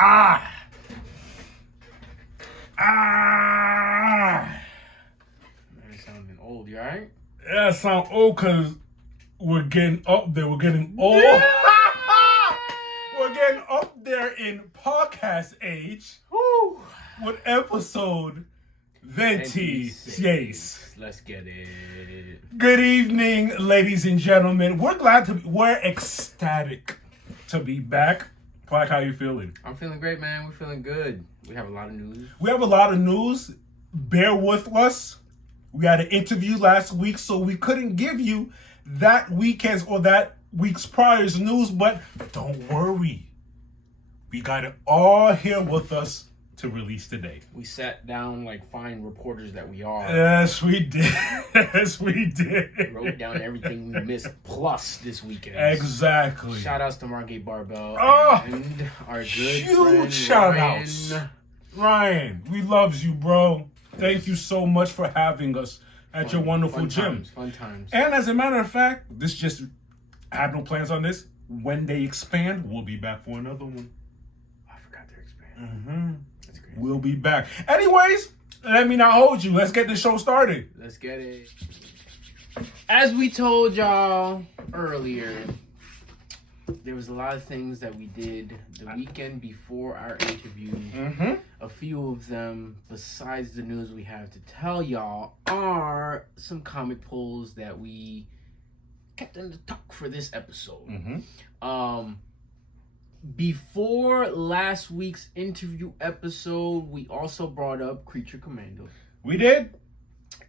Ah. Man, sounding old. You alright? Yeah, I sound old because we're getting up there. We're getting old. We're getting up there in podcast age. Woo. With episode VEINTISEIS. Let's get it. Good evening, ladies and gentlemen. We're ecstatic to be back. Clark, how you feeling? I'm feeling great, man. We're feeling good. We have a lot of news. Bear with us. We had an interview last week, so we couldn't give you that weekend's or that week's prior's news, but don't worry. We got it all here with us to release today. We sat down like fine reporters that we are. Yes, we did. Wrote down everything we missed plus this weekend. Exactly. Shout outs to Margate Barbell and our good huge friend shout Ryan. outs. Ryan, we loves you, bro. Thank you so much for having us at your wonderful gym. Fun times. And as a matter of fact, I have no plans on this. When they expand, we'll be back for another one. I forgot to expand. Mm-hmm. That's crazy. We'll be back. Anyways, let me not hold you. Let's get the show started. Let's get it. As we told y'all earlier, there was a lot of things that we did the weekend before our interview. Mm-hmm. A few of them, besides the news we have to tell y'all, are some comic pulls that we kept in the tuck for this episode. Mm-hmm. Before last week's interview episode, we also brought up Creature Commando. We did.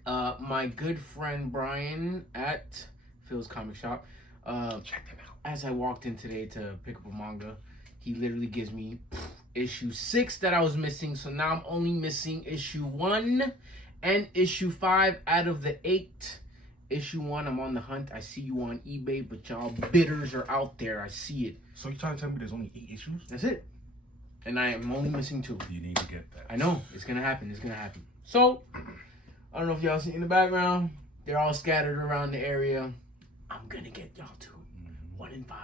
My good friend Brian at Phil's Comic Shop. Check them out. As I walked in today to pick up a manga, he literally gives me issue 6 that I was missing. So now I'm only missing issue 1 and issue 5 out of the 8. Issue 1, I'm on the hunt. I see you on eBay, but y'all bidders are out there. I see it. So you're trying to tell me there's only 8 issues? That's it. And I am only missing 2. You need to get that. I know. It's going to happen. It's going to happen. So, I don't know if y'all see in the background. They're all scattered around the area. I'm going to get y'all 2. 1 in 5.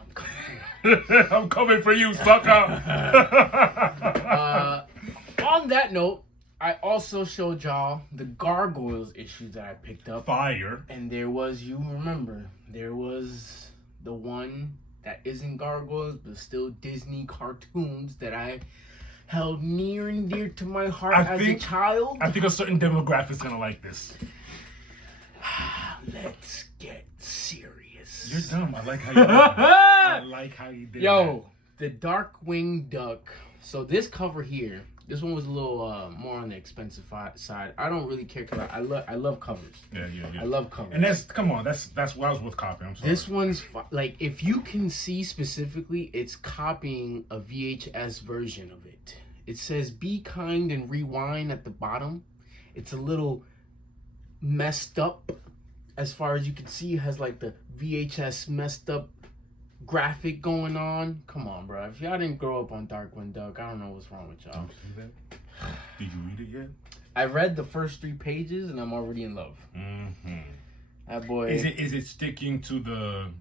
I'm coming for you. I'm coming for you, sucker. On that note, I also showed y'all the Gargoyles issues that I picked up. Fire. And there was the one that isn't Gargoyles, but still Disney cartoons that I held near and dear to my heart as a child. I think a certain demographic's gonna like this. Let's get serious. You're dumb. I like how you did that. I like how you did Yo, the Darkwing Duck. So this cover here, this one was a little more on the expensive side. I don't really care because I love covers. Yeah. I love covers. And that's what I was with copying. I'm sorry. This one's like, if you can see specifically, it's copying a VHS version of it. It says "Be kind and rewind" at the bottom. It's a little messed up. As far as you can see, it has like the VHS messed up graphic going on. Come on, bro. If y'all didn't grow up on Darkwing Duck, I don't know what's wrong with y'all. Did you read it yet? I read the first 3 pages and I'm already in love. Mm-hmm. That boy. Is it sticking to the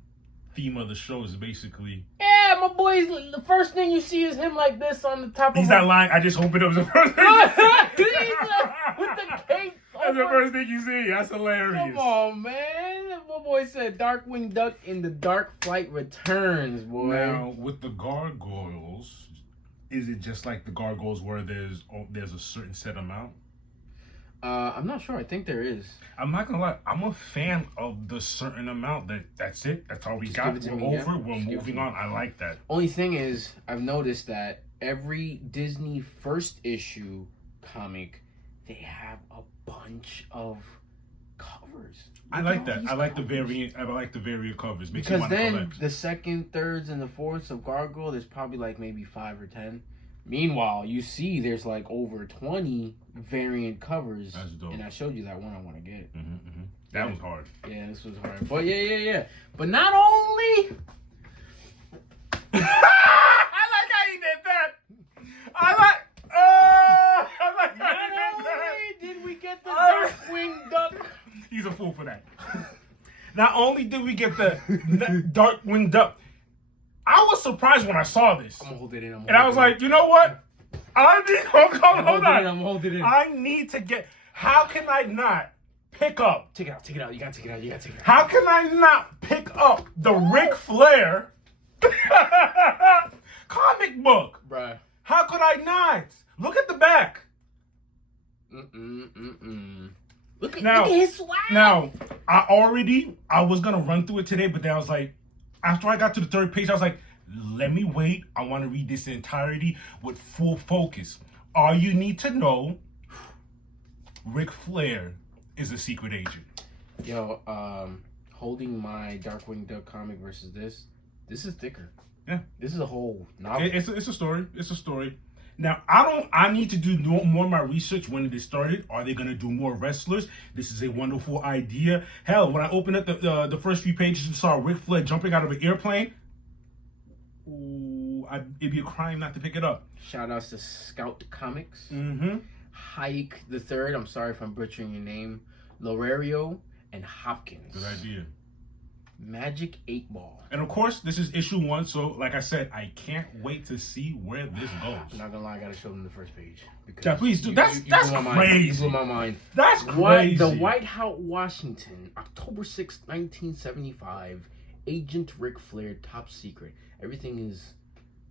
theme of the show? Is basically. Yeah, my boy's. The first thing you see is him like this on the top. He's not lying. I just hope it was the first thing. With the cape. That's the first thing you see. That's hilarious. Come on, man. My boy said Darkwing Duck in the Dark Flight Returns, boy. Now, with the Gargoyles, is it just like the Gargoyles where there's a certain set amount? I'm not sure. I think there is. I'm not gonna lie. I'm a fan of the certain amount. That's it. That's all we got. We're over. We're moving on. I like that. Only thing is, I've noticed that every Disney first issue comic, they have a bunch of covers. I like that. I like the variant covers. Makes because then the second, thirds, and the fourths of Gargoyle, there's probably like maybe 5 or 10. Meanwhile, you see there's like over 20 variant covers. That's dope. And I showed you that one I want to get. Mm-hmm. That was hard. Yeah, this was hard. But yeah. But not only... I like how you did that. I like Not only did we get the Darkwing Duck. He's a fool for that. Not only did we get the Darkwing Duck, I was surprised when I saw this. I'm gonna hold it in. And I was like, you know what? I need, hold on. I'm holding it in. I need to get, how can I not pick up? Take it out. You gotta take it out. How can I not pick up the Ric Flair comic book? Bruh. How could I not? Look at the back. Look at Now, his swag. Now, I was going to run through it today, but then I was like, after I got to the third page, I was like, let me wait. I want to read this in entirety with full focus. All you need to know, Ric Flair is a secret agent. Yo, holding my Darkwing Duck comic versus this is thicker. Yeah. This is a whole novel. It's a story. It's a story. Now, I need to do more of my research when it started. Are they going to do more wrestlers? This is a wonderful idea. Hell, when I opened up the first few pages and saw Ric Flair jumping out of an airplane, it'd be a crime not to pick it up. Shout outs to Scout Comics. Mm-hmm. Hike the Third. I'm sorry if I'm butchering your name. Lorario and Hopkins. Good idea. Magic 8 Ball. And of course, this is issue 1, so like I said, I can't wait to see where this goes. I'm not gonna lie, I gotta show them the first page. Yeah, please do. That's blew my crazy. Mind. You blew my mind. That's crazy. The White House, Washington, October 6, 1975. Agent Ric Flair, top secret. Everything is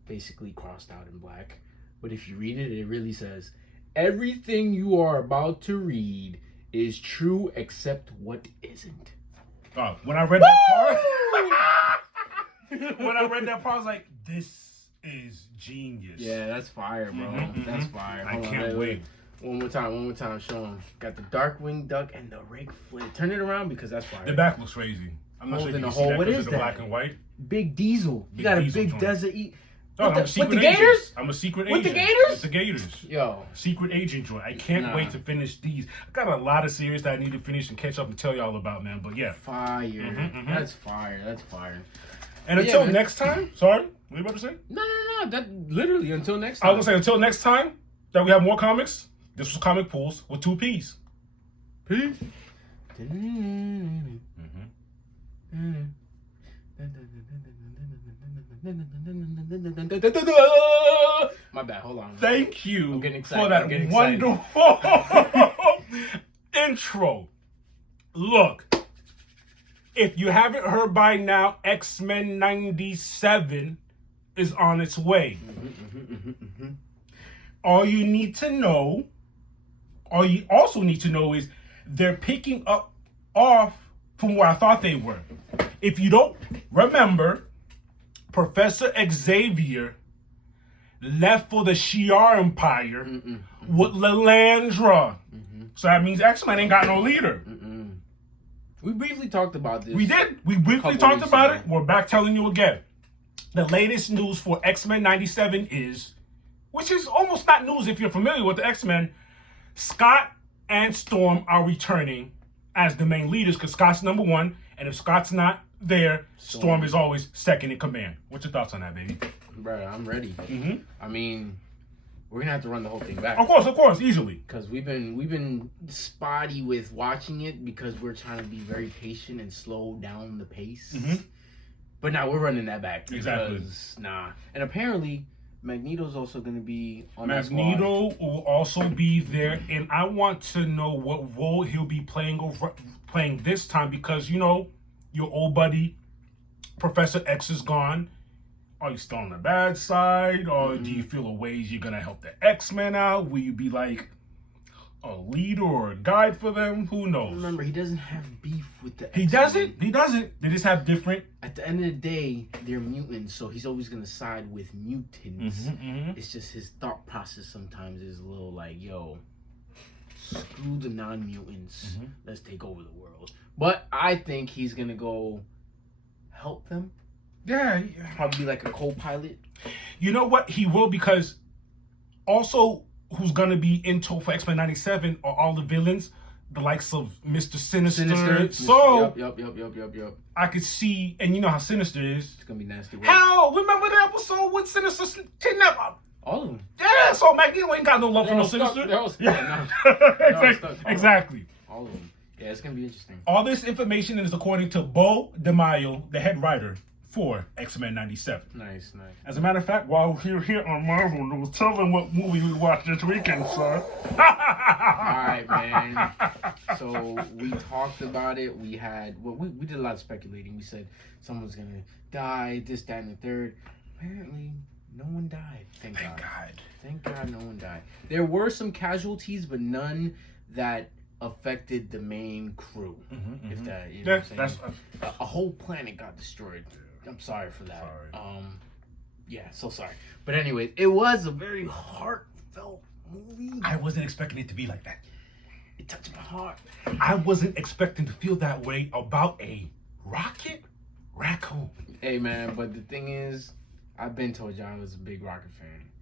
basically crossed out in black, but if you read it, it really says, everything you are about to read is true except what isn't. When I read that part, I was like, this is genius. Yeah, that's fire, bro. That's fire. I can't wait. One more time, show them. Got the Darkwing Duck and the Ric Flair. Turn it around because that's fire. The back looks crazy. I'm not sure if you can see that What because is of the that? black and white. Big Diesel. You got a big desert eat. With the Gators? I'm a secret With agent. the Gators? With the Gators. Yo. Secret agent joint. I can't wait to finish these. I got a lot of series that I need to finish and catch up and tell y'all about, man. But yeah. Fire. That's fire. And until next time, sorry, what are you about to say? No. That literally until next time. I was gonna say until next time that we have more comics. This was Comic Pools with 2 P's. Peace. My bad, hold on. Thank you I'm getting excited. for that wonderful intro. Look, if you haven't heard by now, X-Men 97 is on its way. All you also need to know is they're picking up off from where I thought they were. If you don't remember, Professor Xavier left for the Shi'ar Empire with Lilandra. So that means X-Men ain't got no leader. We briefly talked about this. We did. We briefly talked about it. We're back telling you again. The latest news for X-Men 97 is, which is almost not news if you're familiar with the X-Men, Scott and Storm are returning as the main leaders because Scott's number 1, and if Scott's not there, Storm is always second in command. What's your thoughts on that, baby? Bro, I'm ready. I mean, we're gonna have to run the whole thing back. Of course, easily. Because we've been spotty with watching it because we're trying to be very patient and slow down the pace. But now we're running that back. Exactly. And apparently Magneto's also going to be on Magneto will also be there, and I want to know what role he'll be playing this time because, you know, your old buddy Professor X is gone. Are you still on the bad side, or do you feel a ways you're gonna help the X-Men out? Will you be like a leader or a guide for them? Who knows? Remember, he doesn't have beef with the X-Men. He doesn't. They just have different. At the end of the day, they're mutants, so he's always gonna side with mutants. It's just his thought process sometimes is a little like, yo, screw the non-mutants. Let's take over the world. But I think he's gonna go help them. Yeah. Probably like a co-pilot. You know what? He will, because also who's going to be in tow for X-Men 97 are all the villains, the likes of Mr. Sinister. So, Yep. I could see, and you know how Sinister is. It's going to be nasty. Hell, remember the episode with Sinister kidnapped? All of them. Yeah, so Magneto ain't got no love for no Sinister. Exactly. All of them. Yeah, it's going to be interesting. All this information is according to Bo DeMaio, the head writer for X-Men 97. Nice. As a matter of fact, while we're here on Marvel News, tell them what movie we watched this weekend, sir. All right, man. So we talked about it. We had we did a lot of speculating. We said someone's gonna die, this, that, and the third. Apparently, no one died. Thank God. Thank God, no one died. There were some casualties, but none that affected the main crew. If that, you know what I'm saying? A whole planet got destroyed. I'm sorry for that. Sorry. Yeah, so sorry. But anyway, it was a very heartfelt movie. I wasn't expecting it to be like that. It touched my heart. I wasn't expecting to feel that way about a rocket raccoon. Hey, man, but the thing is, I've been told y'all I was a big Rocket fan.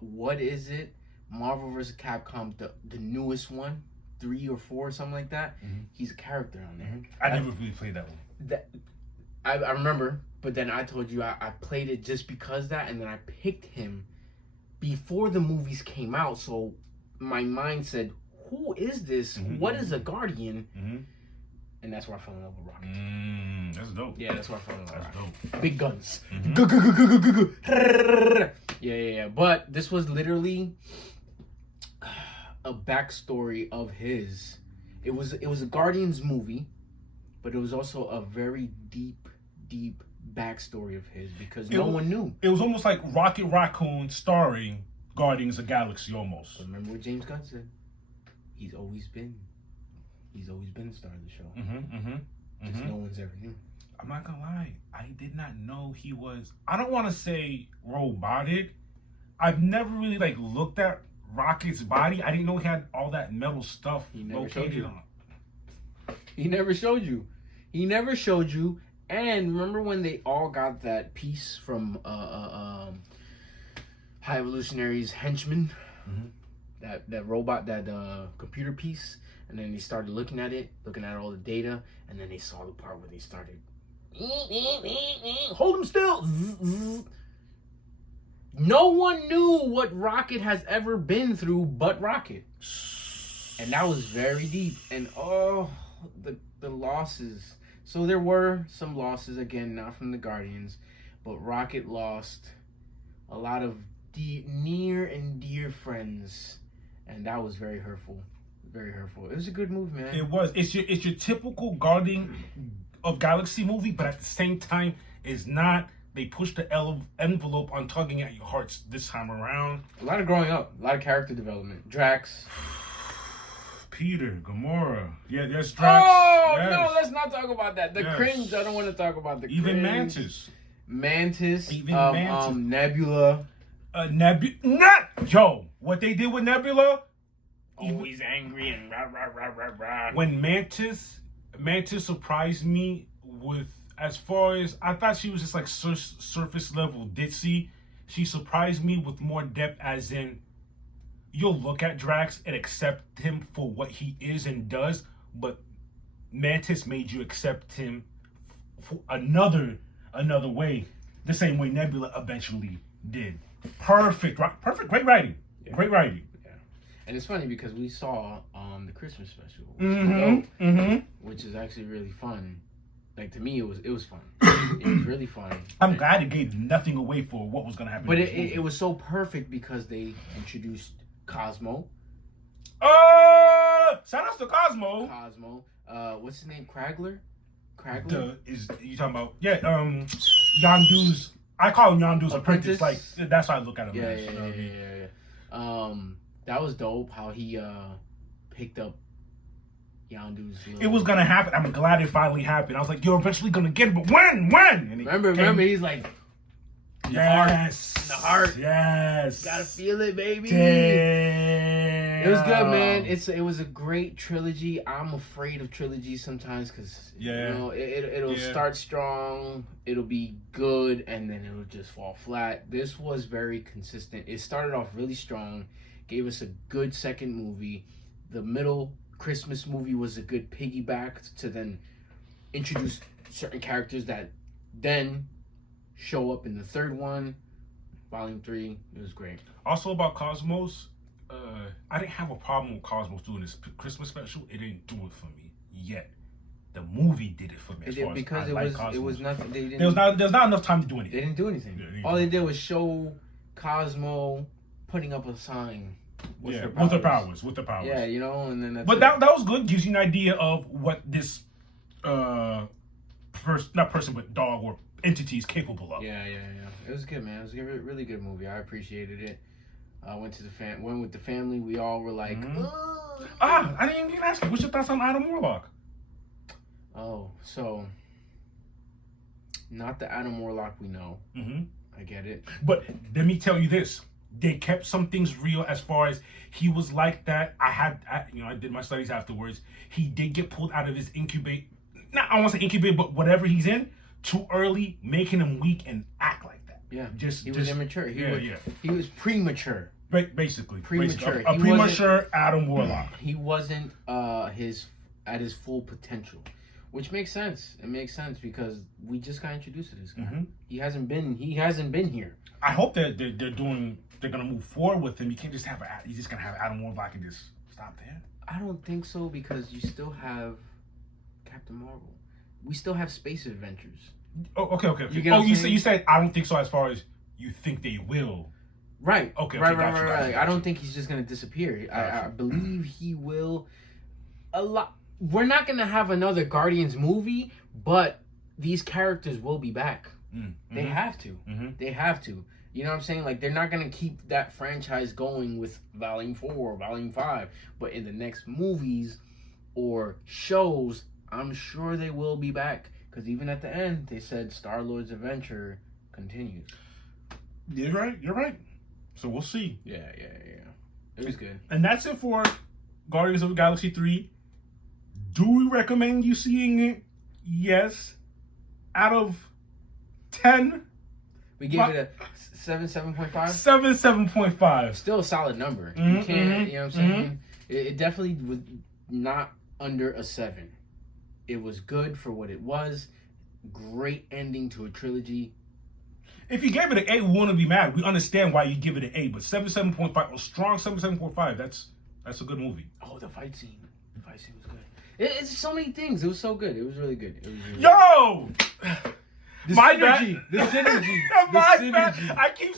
What is it? Marvel vs. Capcom, the newest one, 3 or 4, something like that. He's a character on there. I never really played that one. I remember, but then I told you I played it just because that, and then I picked him before the movies came out. So my mind said, "Who is this? What is a Guardian?" And that's where I fell in love with Rocket. That's dope. Yeah, that's where I fell in love. That's dope. Big guns. Yeah. But this was literally a backstory of his. It was a Guardians movie, but it was also a very deep backstory of his because no one knew. It was almost like Rocket Raccoon starring Guardians of the Galaxy almost. Remember what James Gunn said? He's always been the star of the show. Just no one's ever knew. I'm not gonna lie, I did not know he was. I don't want to say robotic. I've never really looked at Rocket's body. I didn't know he had all that metal stuff located on. He never showed you. And remember when they all got that piece from High Evolutionary's henchman? That robot, that computer piece, and then they started looking at all the data, and then they saw the part where they started hold him still. No one knew what Rocket has ever been through but Rocket, and that was very deep. And the losses. So there were some losses, again, not from the Guardians, but Rocket lost a lot of near and dear friends. And that was very hurtful. Very hurtful. It was a good move, man. It was. It's your typical Guardian of Galaxy movie, but at the same time, it's not. They pushed the envelope on tugging at your hearts this time around. A lot of growing up. A lot of character development. Drax. Peter, Gamora. Yeah, there's Drax. Oh, no, let's not talk about that. The cringe. I don't want to talk about the Even cringe. Mantis. Nebula. Yo, what they did with Nebula? Always angry and rah. When Mantis surprised me with, as far as, I thought she was just like surface level ditzy. She surprised me with more depth, as in, you'll look at Drax and accept him for what he is and does, but Mantis made you accept him for another way, the same way Nebula eventually did. Perfect, great writing. Yeah. Great writing. Yeah. And it's funny because we saw the Christmas special, which is actually really fun. Like, to me, it was fun. It was really fun. I'm glad it gave nothing away for what was going to happen. But it was so perfect because they introduced Cosmo. Shout out to Cosmo. What's his name? Cragler? You talking about? Yeah, Yondu's. I call him Yondu's apprentice. Like, that's how I look at him. Yeah. That was dope. How he picked up Yondu's. It was gonna happen. I'm glad it finally happened. I was like, you're eventually gonna get it, but when? And remember, he's like, the heart. Yes. Gotta feel it, baby. Damn. It was good, man. It was a great trilogy. I'm afraid of trilogies sometimes because it'll start strong, it'll be good, and then it'll just fall flat. This was very consistent. It started off really strong, gave us a good second movie. The middle Christmas movie was a good piggyback to then introduce certain characters that then show up in the third one, Volume 3. It was great. Also about Cosmos, I didn't have a problem with Cosmos doing this Christmas special. It didn't do it for me yet. The movie did it for me. As far as because I it like was Cosmos. it was nothing. They didn't. There's not enough time to do They anything. didn't do anything. Yeah, All they did was show Cosmo putting up a sign. With the powers. Yeah, you know, and then that's But it. that was good. Gives you an idea of what this not person but dog or entity is capable of. Yeah. It was good, man. It was a really good movie. I appreciated it. Went with the family. We all were like, "Ugh." I didn't even ask you. What's your thoughts on Adam Warlock? Oh, so not the Adam Warlock we know. Mm-hmm. I get it. But let me tell you this: they kept some things real as far as he was like that. I did my studies afterwards. He did get pulled out of his incubate. Not I don't want to say incubate, but whatever he's in too early, making him weak and act like that. Yeah, he was immature. He was premature. Basically, Premature. A premature Adam Warlock. He wasn't at his full potential, which makes sense. It makes sense because we just got introduced to this guy. Mm-hmm. He hasn't been here. I hope that they're gonna move forward with him. You can't just you just gonna have Adam Warlock and just stop there. I don't think so because you still have Captain Marvel. We still have space adventures. Oh, okay. You said I don't think so. As far as you think they will. Right. Okay. Right. Gotcha. I don't think he's just gonna disappear. I believe he will. A lot. We're not gonna have another Guardians movie, but these characters will be back. Mm-hmm. They have to. Mm-hmm. They have to. You know what I'm saying? Like they're not gonna keep that franchise going with Volume 4 or Volume 5, but in the next movies or shows, I'm sure they will be back. Because even at the end, they said Star-Lord's adventure continues. You're right. So we'll see. Yeah. It was good. And that's it for Guardians of the Galaxy 3. Do we recommend you seeing it? Yes. Out of 10? We gave it a 7.5? 7.5. Still a solid number. Mm-hmm, You can't, you know what I'm saying? It definitely was not under a 7. It was good for what it was. Great ending to a trilogy. If you gave it an 8, we wouldn't be mad. We understand why you give it an 8, but 7.5, a strong 7.5. That's a good movie. Oh, the fight scene. Was good. It's so many things. It was so good. It was really good. Yo! The My synergy. bad. The synergy. My bad.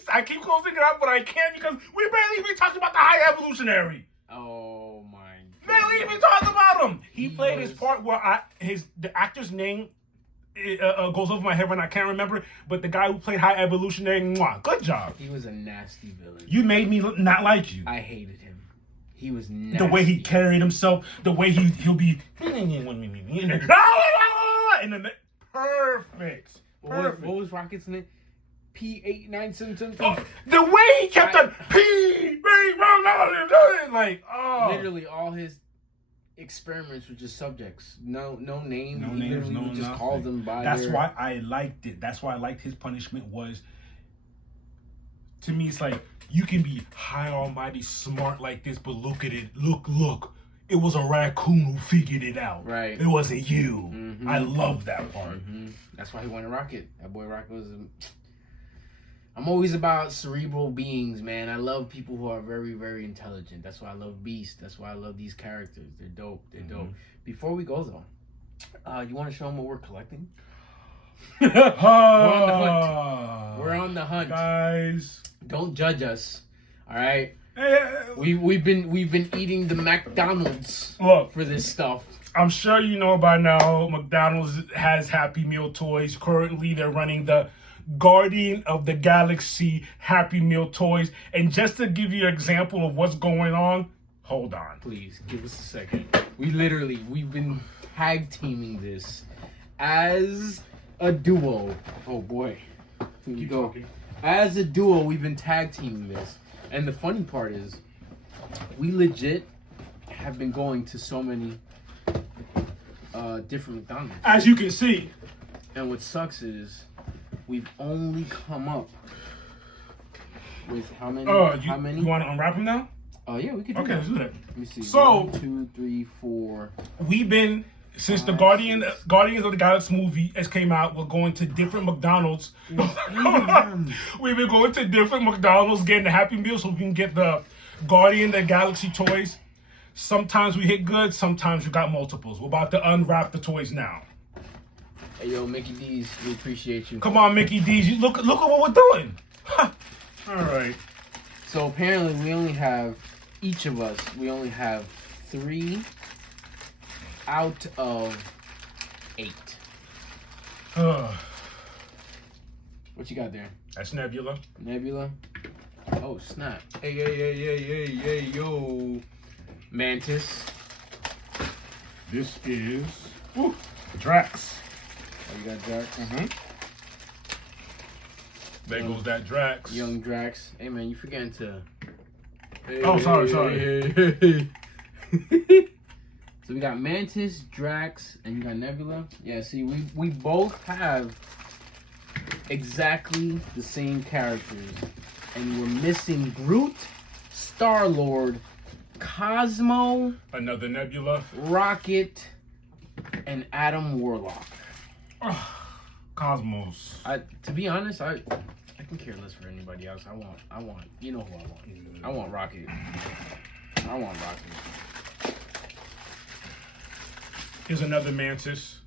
I keep closing it out, but I can't because we barely even talked about the High Evolutionary. Oh my god. Barely even talked about him. He played his part where the actor's name goes over my head when I can't remember, but the guy who played High Evolutionary, good job. He was a nasty villain. You made me not like you. I hated him. He was nasty. The way he carried himself, the way he'll be and then perfect. What was Rocket's name? P8977. Oh, the way he kept on Literally all his experiments were just subjects. No names. No He names, literally no would just nothing. call them by That's their... why I liked it. That's why I liked his punishment was, to me, it's like, you can be high almighty smart like this, but look at it. Look. It was a raccoon who figured it out. Right. It wasn't you. Mm-hmm. I love that part. Mm-hmm. That's why he wanted Rocket. That boy Rocket was... I'm always about cerebral beings, man. I love people who are very, very intelligent. That's why I love Beast. That's why I love these characters. They're dope. Before we go, though, you want to show them what we're collecting? We're on the hunt. Guys. Don't judge us. All right? Hey, We've been eating the McDonald's look, for this stuff. I'm sure you know by now, McDonald's has Happy Meal toys. Currently, they're running the Guardian of the Galaxy Happy Meal toys. And just to give you an example of what's going on, hold on. Please, give us a second. We've been tag teaming this as a duo. Oh boy. Here we go. Talking. As a duo, we've been tag teaming this. And the funny part is, we legit have been going to so many different McDonald's. As you can see. And what sucks is, we've only come up with how many? How many? You want to unwrap them now? Oh yeah, we could do Okay, that. let's do that. Let me see. So, 1, 2, 3, 4. We've been, since the Guardians of the Galaxy movie has came out, we're going to different McDonald's. We've been going to different McDonald's, getting the Happy Meal so we can get the Guardian of the Galaxy toys. Sometimes we hit good, sometimes we got multiples. We're about to unwrap the toys now. Hey, yo, Mickey D's, we appreciate you. Come on, Mickey D's. Look at what we're doing. All right. So apparently each of us only have 3 out of 8. What you got there? That's Nebula. Nebula. Oh, snap. Hey, yo. Mantis. This is Drax. Oh, you got Drax? Mm-hmm. There goes that Drax. Young Drax. Hey, man, you forgetting to... Hey, sorry. Hey. So we got Mantis, Drax, and you got Nebula. Yeah, see, we both have exactly the same characters. And we're missing Groot, Star-Lord, Cosmo, another Nebula, Rocket, and Adam Warlock. Cosmos. To be honest, I can care less for anybody else. I want. You know who I want. I want Rocket. Here's another Mantis.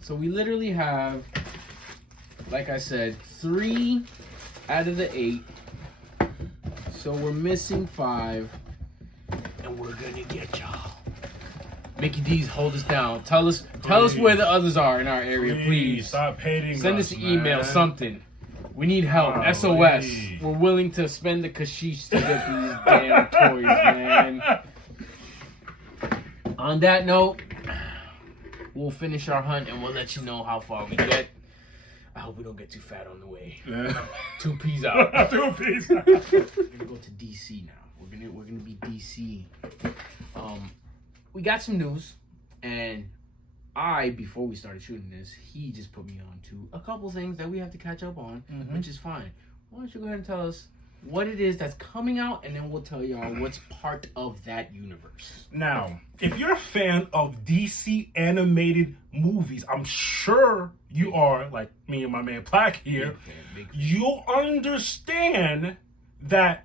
So we literally have, like I said, 3 out of the 8. So we're missing 5. And we're gonna get y'all. Mickey D's, hold us down. Tell us where the others are in our area, please. Stop hating. Send us an email, something. We need help. SOS. We're willing to spend the kashish to get these damn toys, man. On that note, we'll finish our hunt and we'll let you know how far we get. I hope we don't get too fat on the way. 2 P's out. 2 P's. We're gonna go to DC now. We're gonna be DC. We got some news, and before we started shooting this, he just put me on to a couple things that we have to catch up on, which is fine. Why don't you go ahead and tell us what it is that's coming out, and then we'll tell y'all what's part of that universe. Now, if you're a fan of DC animated movies, I'm sure you are, like me and my man Plaque here, Big fan. You'll understand that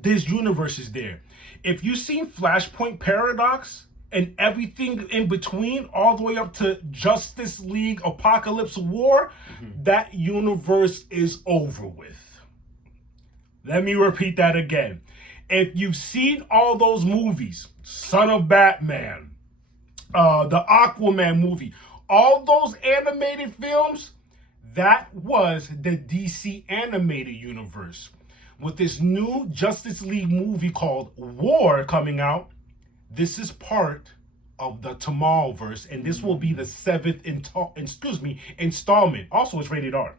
this universe is there. If you've seen Flashpoint Paradox and everything in between, all the way up to Justice League Apocalypse War, that universe is over with. Let me repeat that again. If you've seen all those movies, Son of Batman, the Aquaman movie, all those animated films, that was the DC animated universe. With this new Justice League movie called War coming out, this is part of the Tomorrowverse, and this will be the 7th installment. Also, it's rated R.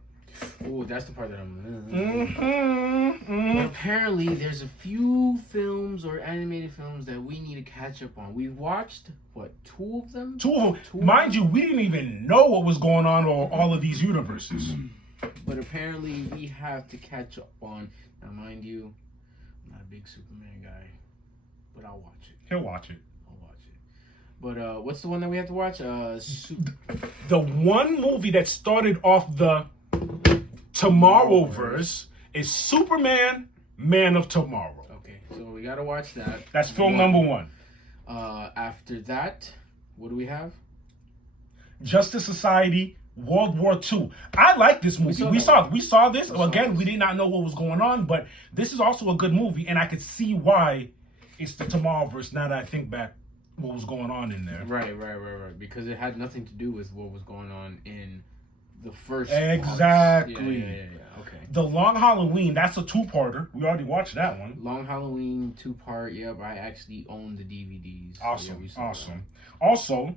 Oh, that's the part that I'm... But apparently, there's a few films or animated films that we need to catch up on. We've watched, 2 of them? 2 of them. Mind you, we didn't even know what was going on all of these universes. But apparently, we have to catch up on... Now, mind you, I'm not a big Superman guy, but I'll watch it. He'll watch it. I'll watch it. But what's the one that we have to watch? The one movie that started off the Tomorrowverse is Superman, Man of Tomorrow. Okay, so we gotta watch that. That's film number 1. After that, what do we have? Justice Society, World War II. I like this movie. We saw this. Again, we did not know what was going on, but this is also a good movie, and I could see why it's the Tomorrowverse now that I think back what was going on in there. Right. Because it had nothing to do with what was going on in the first Exactly. Yeah. Okay. The Long Halloween, that's a 2-parter. We already watched that one. Long Halloween 2-part. Yep, I actually own the DVDs. Awesome. So yeah, Awesome. Also,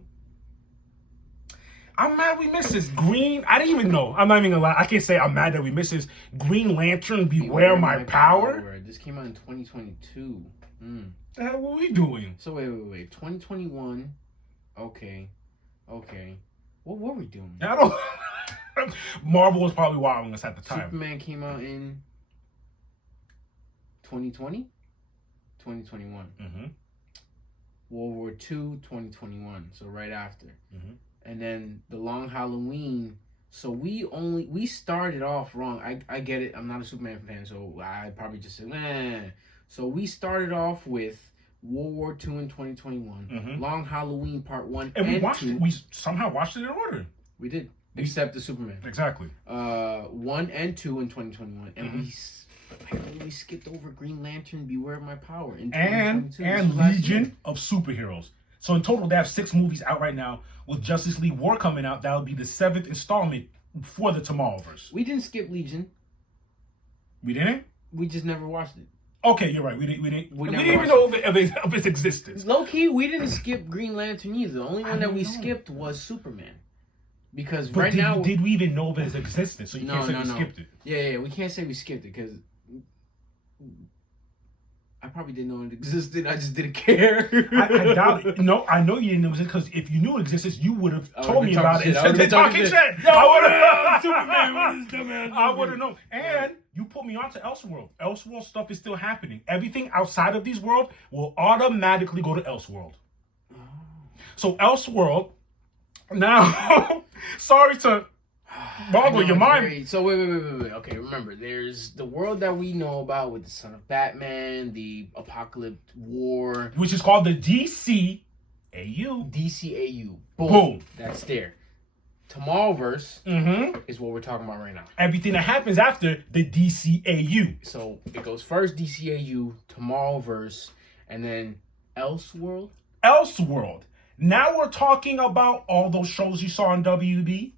I'm mad we missed this. I didn't even know. I'm not even gonna lie. I can't say I'm mad that we missed this. Green Lantern, Beware My Power. This came out in 2022. The hell were we doing? So wait. 2021. Okay. What were we doing? I don't. Marvel was probably wilding us at the time. Superman came out in 2020? 2021. World War II, 2021. So right after. And then the Long Halloween. So we started off wrong. I get it. I'm not a Superman fan, so I probably just said, nah. So we started off with World War II in 2021, Long Halloween Part 1 and we and watched 2. it. We somehow watched it in order. We did, except the Superman. Exactly. 1 and 2 in 2021, and we apparently skipped over Green Lantern, Beware of My Power in 2022. And Legion of Superheroes. So in total, they have 6 movies out right now. With Justice League War coming out, that will be the 7th installment for the Tomorrowverse. We didn't skip Legion. We didn't? We just never watched it. Okay, you're right. We didn't even know know of its existence. Low key, we didn't skip Green Lantern either. The only one that we skipped was Superman. Because did we even know of its existence? So you can't say we skipped it. Yeah, we can't say we skipped it because I probably didn't know it existed. I just didn't care. I doubt it. No, I know you didn't know it because if you knew it existed, you would have told me about it. I would have been talking shit. I would have known. And you put me on to Elseworld. Elseworld stuff is still happening. Everything outside of these worlds will automatically go to Elseworld. So Elseworld, now, sorry to boggle your mind. So wait. Okay, remember, there's the world that we know about with the son of Batman, the Apocalypse War, which is called the DCAU. DCAU. Boom. That's there. Tomorrowverse is what we're talking about right now. Everything that happens after the DCAU. So it goes first DCAU, Tomorrowverse, and then Elseworld. Elseworld. Now we're talking about all those shows you saw on WB.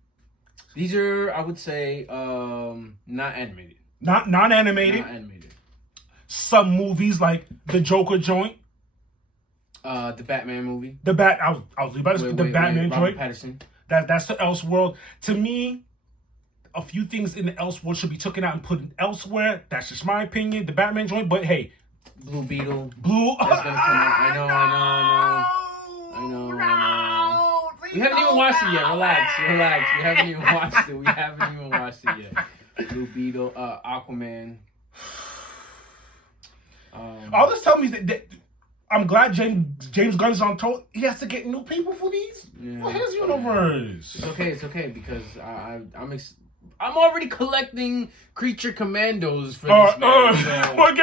These are, I would say, not animated. Not animated. Not animated. Some movies like the Joker joint. The Batman movie. I was about to say the Batman joint. Patterson. That's the Elseworld. To me, a few things in the Elseworld should be taken out and put in elsewhere. That's just my opinion. The Batman joint, but hey, Blue Beetle. That's gonna come out. I know. We haven't even watched it yet. Relax. We haven't even watched it yet. Blue Beetle, Aquaman. All this tells me that I'm glad James Gunn's on tour. He has to get new people for these for his universe. It's okay because I'm already collecting creature commandos for this man. So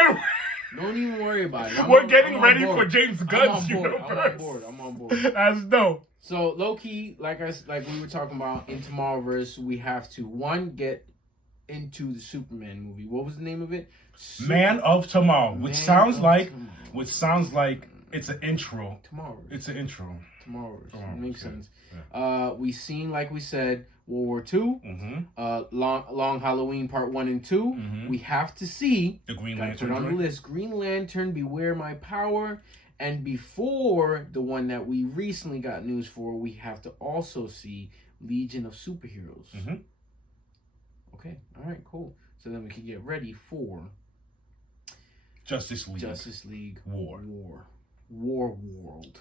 don't even worry about it. We're getting ready for James Gunn's universe. I'm on board. That's dope. So low key, like we were talking about in Tomorrowverse, we have to get into the Superman movie. What was the name of it? Man of Tomorrow, which sounds like it's an intro. Tomorrowverse. It's an intro. Tomorrowverse. Makes sense. Yeah. We seen, like we said, World War II. Long Halloween Part 1 and 2. We have to see the Green Lantern. Put on the list. Green Lantern, Beware My Power. And before the one that we recently got news for, we have to also see Legion of Superheroes. Okay, all right, cool. So then we can get ready for Justice League War World.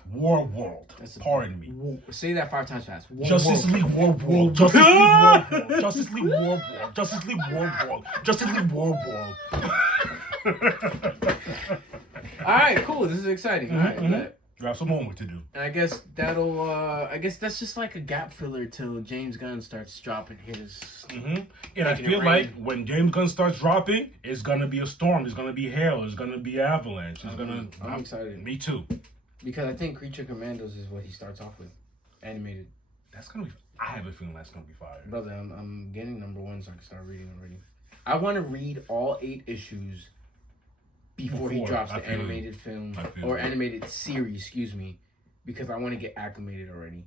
Pardon me. Say that 5 times fast. Justice League War World. Justice League War World. Justice League War World. Justice League War World. Justice League War World. All right, cool. This is exciting. All right, we have some homework to do. And I guess that's just like a gap filler till James Gunn starts dropping his. And I feel like when James Gunn starts dropping, it's gonna be a storm. It's gonna be hail. It's gonna be avalanche. I'm excited. Me too. Because I think Creature Commandos is what he starts off with, animated. That's gonna be. I have a feeling that's gonna be fire. Brother, I'm getting number 1 so I can start reading already. I want to read all 8 issues before he drops the animated film or animated series, excuse me, because I want to get acclimated already.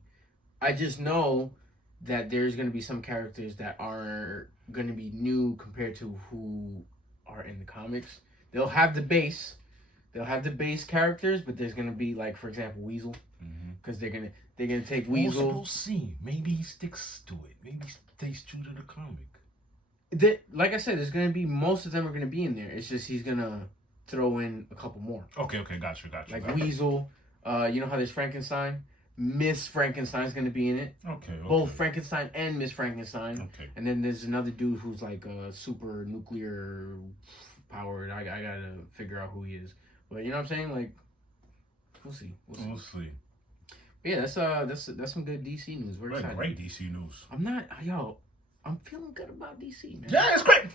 I just know that there's going to be some characters that are going to be new compared to who are in the comics. They'll have the base characters, but there's going to be, like, for example, Weasel, because they're gonna take Weasel. We'll see. Maybe he sticks to it. Maybe he stays true to the comic. Like I said, there's going to be, most of them are going to be in there. It's just he's going to throw in a couple more. Okay, got you. Like Weasel, you know how there's Frankenstein? Miss Frankenstein's gonna be in it. Okay. Both Frankenstein and Miss Frankenstein. Okay. And then there's another dude who's like super nuclear powered. I gotta figure out who he is. But you know what I'm saying? Like, we'll see. We'll see. But yeah, that's some good DC news. We're excited. Great DC news. I'm feeling good about DC, man. Yeah, it's great.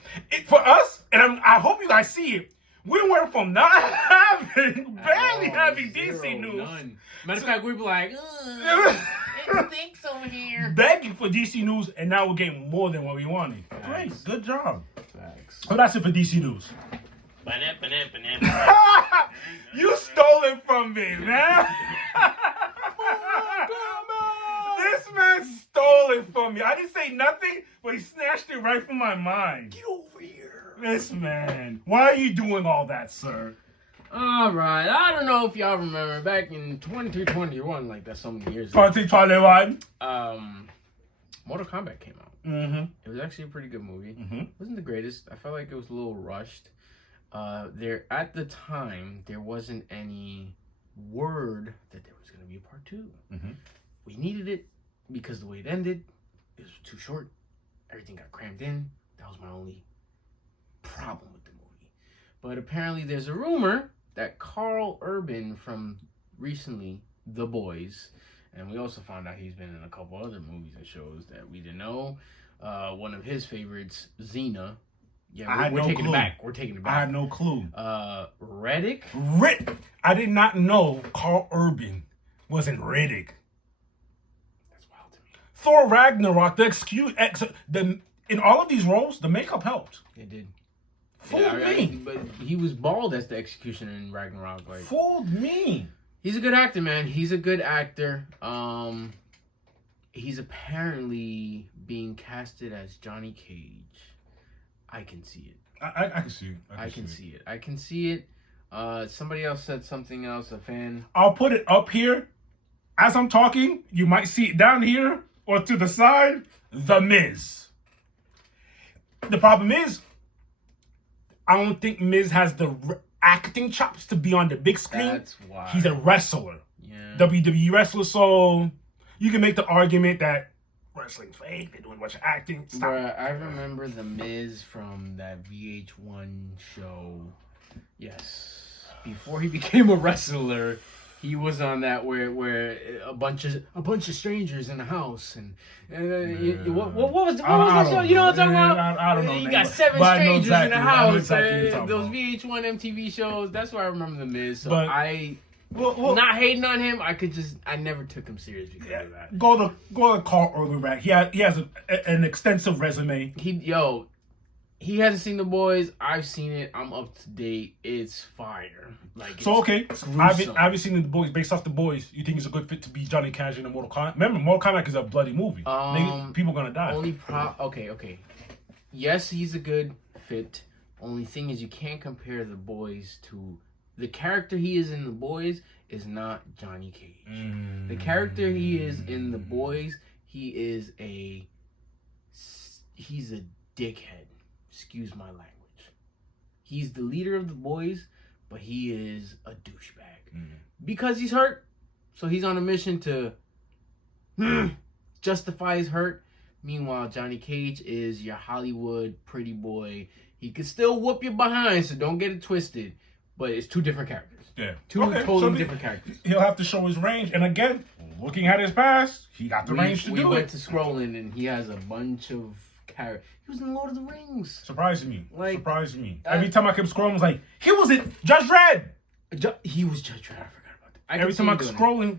For us, and I hope you guys see it. We went from not having Barely having DC zero, news. None. Matter of fact, we'd be like, it stinks over here. Begging for DC news, and now we're getting more than what we wanted. Facts. Great, good job. Facts. So that's it for DC news. You stole it from me, man. This man stole it from me. I didn't say nothing, but he snatched it right from my mind. Get over here. This man. Why are you doing all that, sir? All right. I don't know if y'all remember back in 2021, like that's so many years ago. 2021. Mortal Kombat came out. Mm-hmm. It was actually a pretty good movie. Mm-hmm. It wasn't the greatest. I felt like it was a little rushed. There at the time there wasn't any word that there was going to be a part 2. Mm-hmm. We needed it because the way it ended, it was too short. Everything got crammed in. That was my only problem with the movie. But apparently there's a rumor that Karl Urban from recently The Boys, and we also found out he's been in a couple other movies and shows that we didn't know. One of his favorites, Xena. Yeah, we're taking it back. We're taking it back. I had no clue. Riddick. I did not know Karl Urban was in Riddick. That's wild to me. Thor Ragnarok, in all of these roles, the makeup helped. It did. Fooled me. But he was bald as the executioner in Ragnarok. Like, fooled me. He's a good actor, man. He's a good actor. He's apparently being casted as Johnny Cage. I can see it. I can see it. I can see it. Somebody else said something else. A fan. I'll put it up here. As I'm talking, you might see it down here or to the side. The Miz. The problem is, I don't think Miz has the acting chops to be on the big screen. That's why. He's a wrestler. Yeah. WWE wrestler, so you can make the argument that wrestling's fake. They're doing a bunch of acting. Stop. Bruh, I remember The Miz from that VH1 show. Yes. Before he became a wrestler, he was on that where a bunch of strangers in a house and what was that show? You know what I'm talking about? I don't know. You got 7 strangers in a house. Those VH1 MTV shows. That's why I remember The Miz. So well, not hating on him, I never took him serious because of that. Go to Karl Urban back. He has an extensive resume. He hasn't seen The Boys. I've seen it. I'm up to date. It's fire. Like, I haven't seen The Boys. Based off The Boys, you think he's a good fit to be Johnny Cage in a Mortal Kombat? Remember, Mortal Kombat is a bloody movie. People gonna die. Okay. Yes, he's a good fit. Only thing is, you can't compare The Boys to the character he is in The Boys. Is not Johnny Cage. The character he is in The Boys, he's a dickhead. Excuse my language. He's the leader of The Boys, but he is a douchebag. Because he's hurt, so he's on a mission to justify his hurt. Meanwhile, Johnny Cage is your Hollywood pretty boy. He can still whoop your behind, so don't get it twisted. But it's 2 different characters. Yeah. Two totally different characters. He'll have to show his range. And again, looking at his past, he got the range to do it. We went to scrolling, and he has a bunch of characters. He was in Lord of the Rings. Surprised me. Every time I kept scrolling, I was like, he was in Judge Dredd. He was Judge Dredd. I forgot about that. Every time I kept scrolling.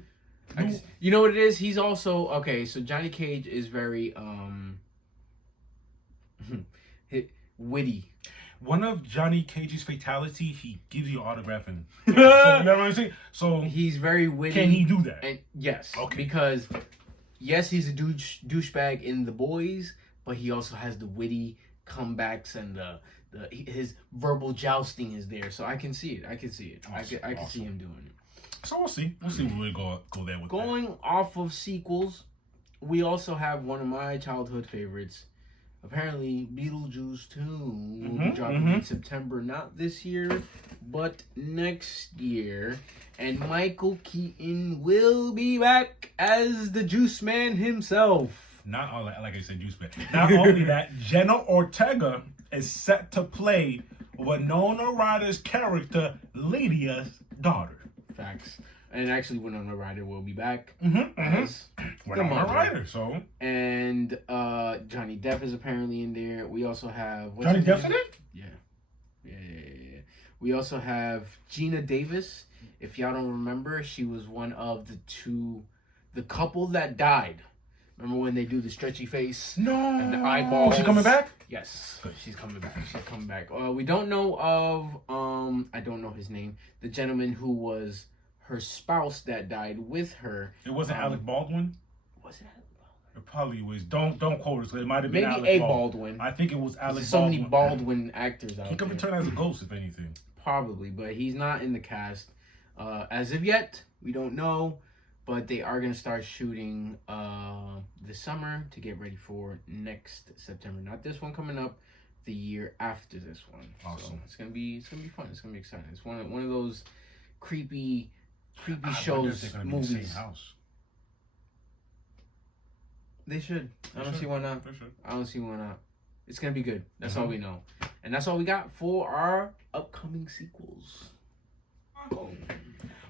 You know what it is? He's also... Okay, so Johnny Cage is very... witty. One of Johnny Cage's fatality, he gives you an autograph and so, you know what I'm saying? So he's very witty. Can he do that? And yes. Okay. Because yes, he's a douchebag in The Boys, but he also has the witty comebacks and his verbal jousting is there. So I can see it. I can see him doing it. So we'll see. We'll see where we go there with Going off of sequels, we also have one of my childhood favorites. Apparently, Beetlejuice 2 will be dropping in September. Not this year, but next year. And Michael Keaton will be back as the Juice Man himself. Not only, like I said, Juice Man. Not only that, Jenna Ortega is set to play Winona Ryder's character, Lydia's daughter. Facts. And actually, Winona Ryder will be back. Winona Ryder, so. And Johnny Depp is apparently in there. We also have... Johnny Depp's in it? Yeah. We also have Gina Davis. If y'all don't remember, she was one of the couple that died. Remember when they do the stretchy face? No. And the eyeballs? Oh, she coming back? Yes, she's coming back. She's coming back. We don't know of, I don't know his name, the gentleman who was her spouse that died with her. It wasn't Alec Baldwin? Was it Alec Baldwin? It probably was. Don't quote us. It might have been Maybe Alec a Baldwin. Baldwin. I think it was Alec There's so Baldwin. many Baldwin actors out there. He could return as a ghost, if anything. Probably, but he's not in the cast. As of yet, we don't know, but they are going to start shooting this summer to get ready for next September. Not this one coming up, the year after this one. Awesome. So it's gonna be fun. It's gonna be exciting. It's one of those creepy shows, movies. Be the same house. They should. I don't see why not. They should. I don't see why not. It's gonna be good. That's all we know, and that's all we got for our upcoming sequels. Boom.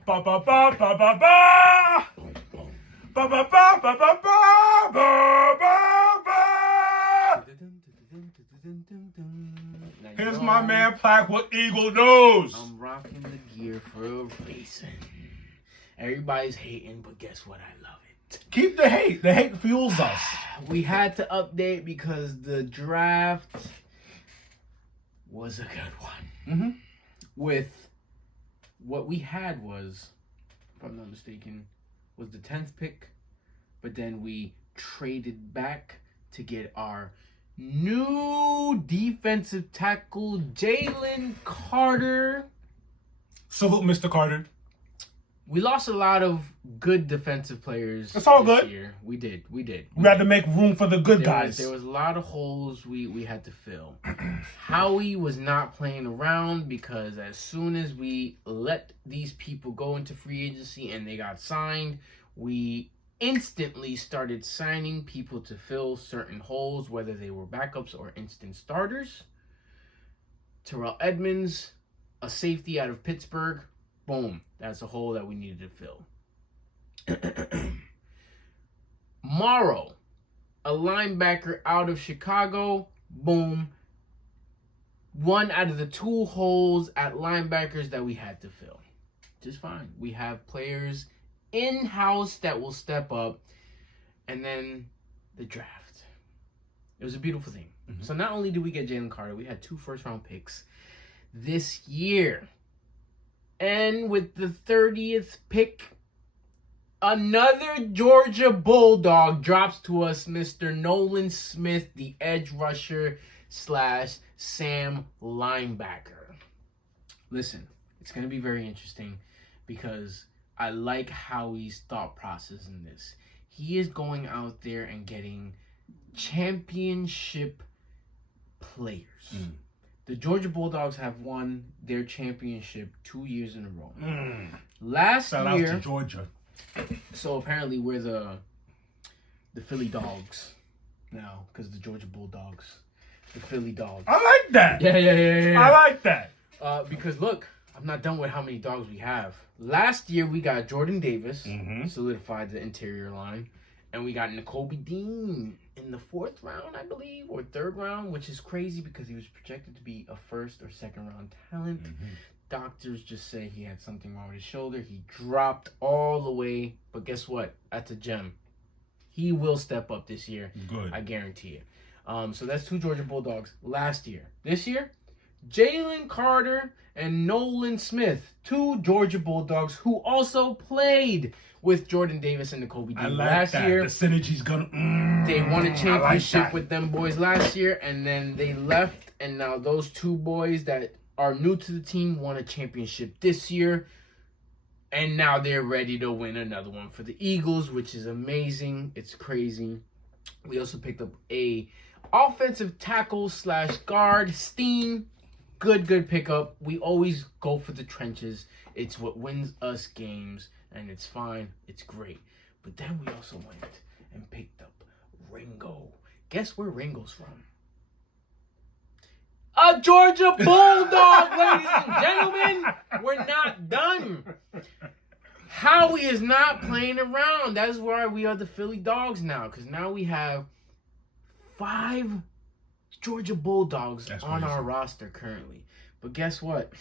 Ba ba ba ba ba ba. Ba ba ba ba ba ba ba ba ba. Here's my man Plaque with Eagle News. I'm rocking the gear for a reason. Everybody's hating, but guess what? I love it. Keep the hate. The hate fuels us. We had to update because the draft was a good one. With what we had was, if I'm not mistaken, was the 10th pick, but then we traded back to get our new defensive tackle, Jalen Carter. Salute, Mr. Carter. We lost a lot of good defensive players. It's all this good. Year. We did. We had to make room for the good guys. There was a lot of holes we had to fill. Howie was not playing around because as soon as we let these people go into free agency and they got signed, we instantly started signing people to fill certain holes, whether they were backups or instant starters. Terrell Edmonds, a safety out of Pittsburgh. Boom. That's a hole that we needed to fill. Morrow, a linebacker out of Chicago. Boom. One out of the two holes at linebackers that we had to fill. Just fine. We have players in-house that will step up. And then the draft. It was a beautiful thing. So not only did we get Jalen Carter, we had 2 first-round picks this year. And with the 30th pick, another Georgia Bulldog drops to us, Mr. Nolan Smith, the edge rusher / Sam linebacker. Listen, it's going to be very interesting because I like Howie's thought process in this. He is going out there and getting championship players. The Georgia Bulldogs have won their championship 2 years in a row. Last Shout year, out to Georgia. So apparently we're the Philly Dogs now because the Georgia Bulldogs, the Philly Dogs. I like that. Yeah. I like that. Because look, I'm not done with how many dogs we have. Last year we got Jordan Davis, solidified the interior line, and we got Nakobe Dean in the 4th round, I believe, or 3rd round, which is crazy because he was projected to be a 1st or 2nd round talent. Doctors just say he had something wrong with his shoulder. He dropped all the way, but guess what? That's a gem. He will step up this year. Good. I guarantee it. So that's 2 Georgia Bulldogs last year. This year, Jalen Carter and Nolan Smith, 2 Georgia Bulldogs who also played with Jordan Davis and Nakobe Dean I like last that. year. The synergy's gonna. They won a championship like with them boys last year, and then they left, and now those 2 boys that are new to the team won a championship this year, and now they're ready to win another one for the Eagles, which is amazing. It's crazy. We also picked up a offensive tackle / guard, Steen. Good pickup. We always go for the trenches. It's what wins us games, and it's fine. It's great. But then we also went and picked up Ringo. Guess where Ringo's from? A Georgia Bulldog, ladies and gentlemen. We're not done. Howie is not playing around. That's why we are the Philly Dogs now, because now we have 5 Georgia Bulldogs on our roster currently. But guess what?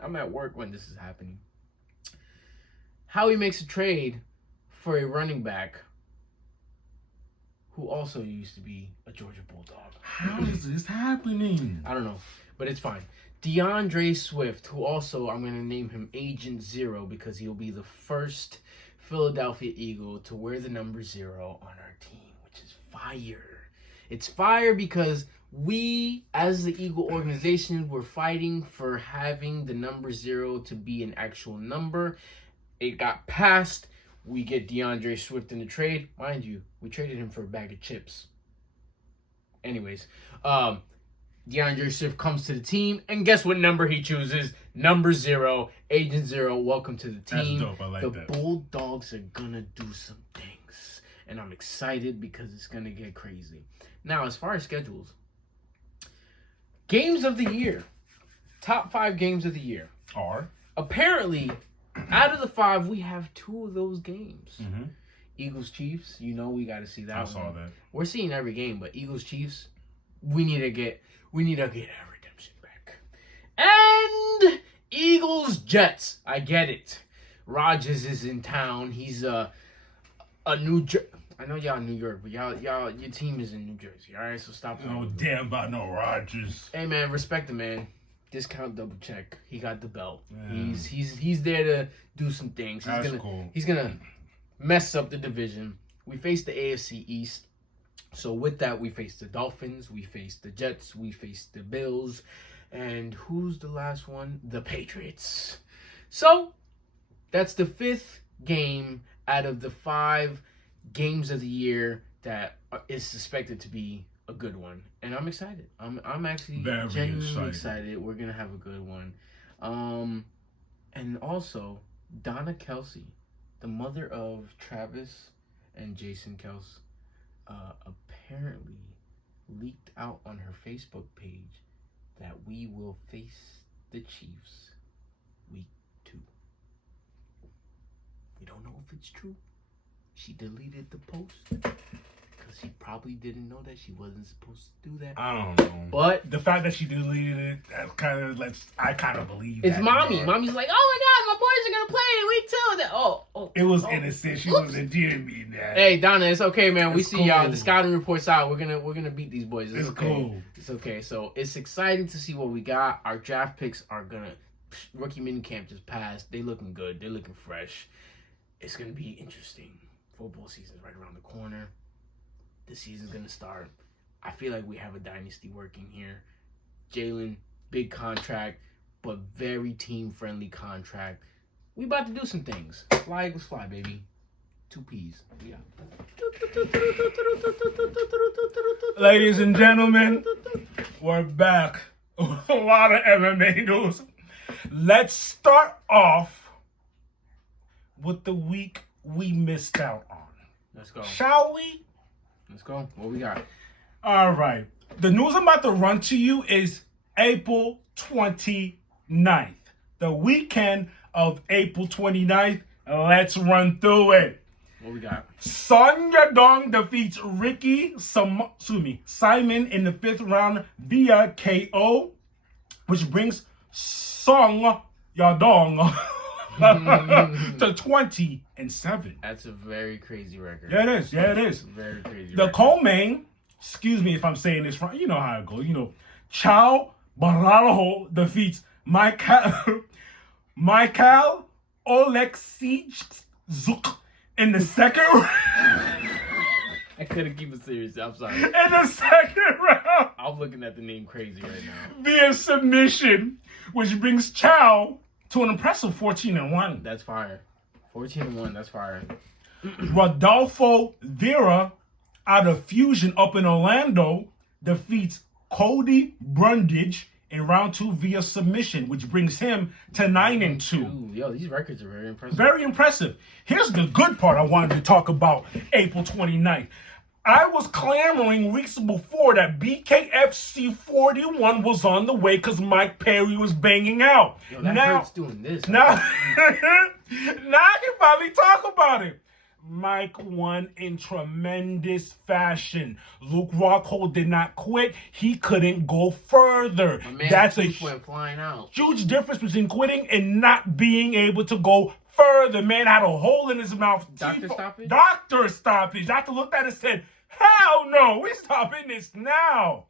I'm at work when this is happening. Howie makes a trade for a running back who also used to be a Georgia Bulldog. How is this happening? I don't know, but it's fine. DeAndre Swift, who also, I'm going to name him Agent Zero because he'll be the first Philadelphia Eagle to wear the number 0 on our team, which is fire. It's fire because we, as the Eagle organization, were fighting for having the number 0 to be an actual number. It got passed. We get DeAndre Swift in the trade. Mind you, we traded him for a bag of chips. Anyways, DeAndre Swift comes to the team, and guess what number he chooses? Number 0, Agent Zero. Welcome to the team. That's dope. I like that. The Bulldogs are gonna do some things, and I'm excited because it's gonna get crazy. Now, as far as schedules, games of the year, top 5 games of the year are apparently out of the 5, we have 2 of those games. Mm-hmm. Eagles Chiefs, you know we got to see that. I saw that. We're seeing every game, but Eagles Chiefs, we need to get our redemption back. And Eagles Jets, I get it. Rodgers is in town. He's I know y'all in New York, but y'all your team is in New Jersey. All right, so stop. No damn about no Rodgers. Hey man, respect the man. Discount double check. He got the belt. Yeah. He's there to do some things. He's gonna mess up the division. We face the AFC East. So with that, we face the Dolphins, we face the Jets, we face the Bills, and who's the last one? The Patriots. So that's the 5th game out of the 5 games of the year that is suspected to be a good one, and I'm excited. I'm actually very genuinely excited. We're gonna have a good one. And also Donna Kelsey, the mother of Travis and Jason Kelsey, apparently leaked out on her Facebook page that we will face the Chiefs week 2. We don't know if it's true. She deleted the post because she probably didn't know that she wasn't supposed to do that. I don't know. But the fact that she deleted it, that kind of I kind of believe it's that. mommy. Mommy's like, oh my God, my boys are going to play week 2. It was innocent. She wasn't doing me that. Hey, Donna, it's okay, man. We see cool. y'all. The scouting report's out. We're gonna beat these boys. It's okay. Cool. It's okay. So it's exciting to see what we got. Our draft picks are gonna rookie minicamp just passed. They looking good. They're looking fresh. It's gonna be interesting. Football season's right around the corner. The season's gonna start. I feel like we have a dynasty working here. Jalen, big contract, but very team-friendly contract. We about to do some things. Fly Eagles fly, baby. 2 P's. Yeah. Ladies and gentlemen, we're back with a lot of MMA news. Let's start off with the week we missed out on. Let's go. Shall we? Let's go. What we got? All right. The news I'm about to run to you is April 29th. The weekend of April 29th. Let's run through it. What we got? Son Yadong defeats Simon in the 5th round via KO, which brings Song Yadong to 20-7. That's a very crazy record. Yeah, it is. Yeah, it is. Very crazy. The co-main, excuse me if I'm saying this wrong, you know how it goes. You know, Chao Baralho defeats Michael Oleksiczuk in the 2nd round. I couldn't keep it serious. I'm sorry. In the 2nd round. I'm looking at the name crazy right now. Via submission, which brings Chow to an impressive 14-1. That's fire. 14-1. That's fire. Rodolfo Vera, out of Fusion up in Orlando, defeats Cody Brundage in round 2 via submission, which brings him to 9-2. Ooh, yo, these records are very impressive. Very impressive. Here's the good part I wanted to talk about April 29th. I was clamoring weeks before that BKFC 41 was on the way because Mike Perry was banging out. Yo, that hurts doing this. Now, now I can finally talk about it. Mike won in tremendous fashion. Luke Rockhold did not quit. He couldn't go further. That's a went flying out. Huge difference between quitting and not being able to go further. Man had a hole in his mouth. Doctor stoppage? Doctor stoppage. Doctor looked at it and said, hell no, we're stopping this now.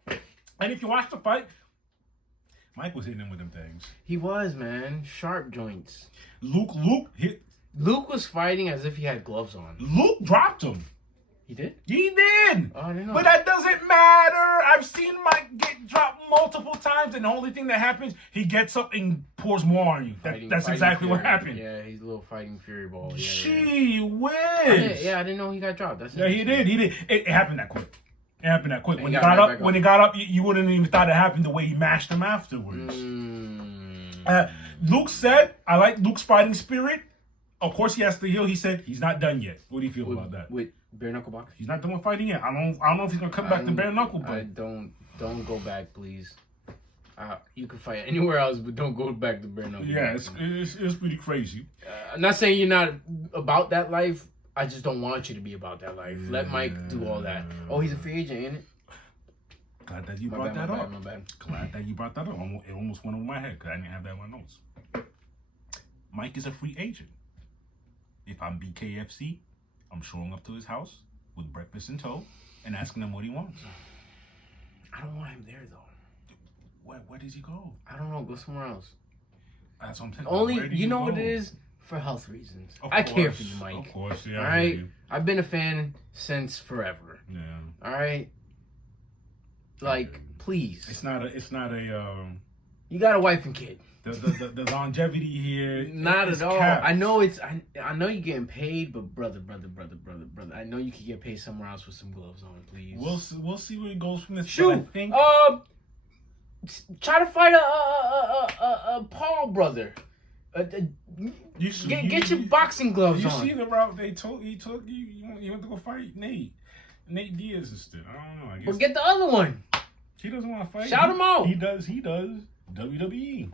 And if you watch the fight, Mike was hitting him with them things. He was, man. Sharp joints. Luke was fighting as if he had gloves on. Luke dropped him. He did? He did. Oh, I didn't know. But that doesn't matter. I've seen Mike get dropped multiple times, and the only thing that happens, he gets up and pours more on you. That's exactly what happened. Yeah, he's a little fighting fury ball. Gee whiz. I didn't know he got dropped. Yeah, he did. It happened that quick. When he got up, you wouldn't even thought it happened the way he mashed him afterwards. Luke said, I like Luke's fighting spirit. Of course, he has to heal. He said he's not done yet. What do you feel about that? With bare knuckle boxing? He's not done with fighting yet. I don't know if he's gonna come back to bare knuckle. But don't go back, please. You can fight anywhere else, but don't go back to bare knuckle. Yeah, it's pretty crazy. I'm not saying you're not about that life. I just don't want you to be about that life. Let Mike do all that. Oh, he's a free agent, ain't it? Glad that you brought that up. Glad that you brought that up. It almost went over my head because I didn't have that in my notes. Mike is a free agent. If I'm BKFC, I'm showing up to his house with breakfast in tow and asking him what he wants. I don't want him there, though. Where does he go? I don't know. Go somewhere else. That's what I'm saying. Only, you know what it is? For health reasons. I care for you, Mike. Of course, yeah. All right? I've been a fan since forever. Yeah. All right? Like, please. It's not a. You got a wife and kid. The longevity here. Not at all. Capped. I know I know you're getting paid, but brother. I know you could get paid somewhere else with some gloves on, please. We'll see where it goes from this. Shoot. I think, try to fight a Paul brother. Get your boxing gloves on. You see the route he took you went to go fight Nate Diaz instead. I don't know. I guess. But get the other one. He doesn't want to fight. Shout him out. He does. WWE.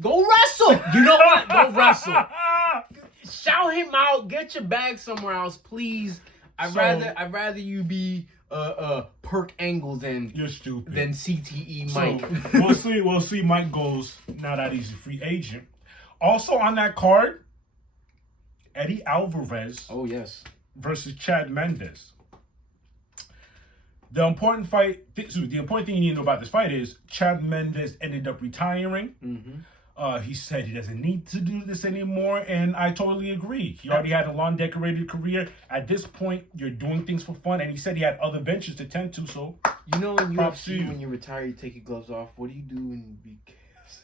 Go wrestle. You know what? Go wrestle. Shout him out. Get your bag somewhere else, please. I'd rather you be Perk Angle than you're stupid than CTE Mike. We'll see. Mike goes now that he's a free agent. Also on that card, Eddie Alvarez. Oh yes. Versus Chad Mendes. The important thing you need to know about this fight is Chad Mendes ended up retiring. Mm-hmm. He said he doesn't need to do this anymore, and I totally agree. He already had a long, decorated career. At this point, you're doing things for fun, and he said he had other ventures to tend to. So, you know, in UFC, when you retire, you take your gloves off. What do you do in BKFC?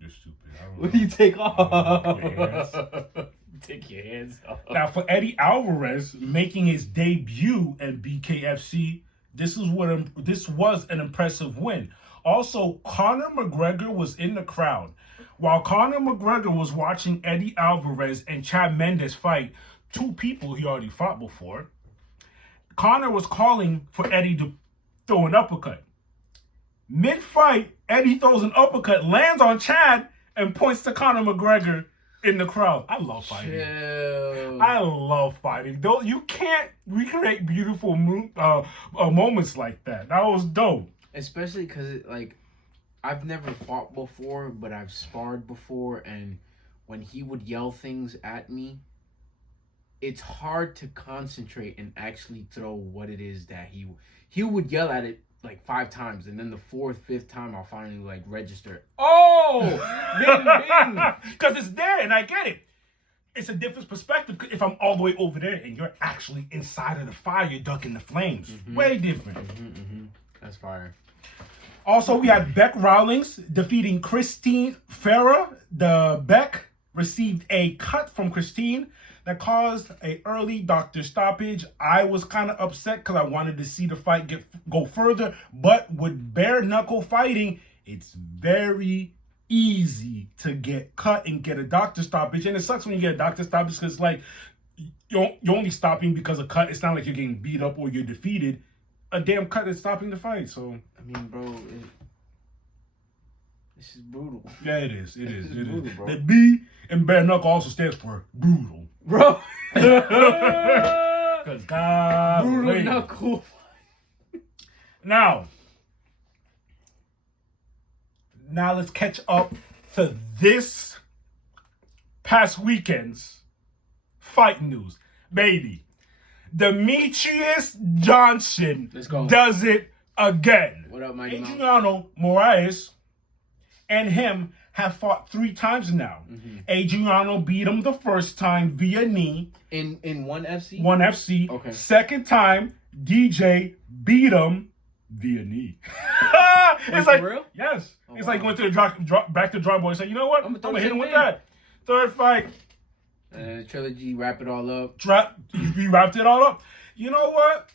You're stupid. What do you take off? Take your hands off. Now, for Eddie Alvarez making his debut in BKFC, this was an impressive win. Also, Conor McGregor was in the crowd. While Conor McGregor was watching Eddie Alvarez and Chad Mendes fight, two people he already fought before, Conor was calling for Eddie to throw an uppercut. Mid-fight, Eddie throws an uppercut, lands on Chad, and points to Conor McGregor in the crowd. I love fighting. Chill. I love fighting. Though you can't recreate beautiful moments like that. That was dope. Especially because, I've never fought before, but I've sparred before, and when he would yell things at me, it's hard to concentrate and actually throw what it is that he would yell at it 5 times, and then the 4th, 5th time I'll finally register. Oh, bing, bing, because it's there, and I get it. It's a different perspective if I'm all the way over there and you're actually inside of the fire, you're ducking the flames. Mm-hmm. Way different. Mm-hmm. That's fire. Also, we had Beck Rawlings defeating Christine Ferrer. The Beck received a cut from Christine that caused an early doctor stoppage. I was kind of upset because I wanted to see the fight go further. But with bare knuckle fighting, it's very easy to get cut and get a doctor stoppage. And it sucks when you get a doctor stoppage because you're only stopping because of cut. It's not like you're getting beat up or you're defeated. A damn cut is stopping the fight. So I mean, bro, this is brutal. Yeah, it is. It is. Brutal, bro. The B in bare knuckle also stands for brutal. Bro. Because God, brutal knuckle. Now let's catch up to this past weekend's fight news. Baby, Demetrius Johnson does it again. What up, Mighty Mouse? Adriano Moraes and him have fought 3 times now. Adriano beat him the first time via knee. In one FC? One FC. Okay. Second time, DJ beat him via knee. It's like, for real? Yes. Oh, it's wow. like going to the back to the drawing board and say, you know what? I'm going to hit him with thing. that. Third fight. And trilogy, wrap it all up. We wrapped it all up. You know what?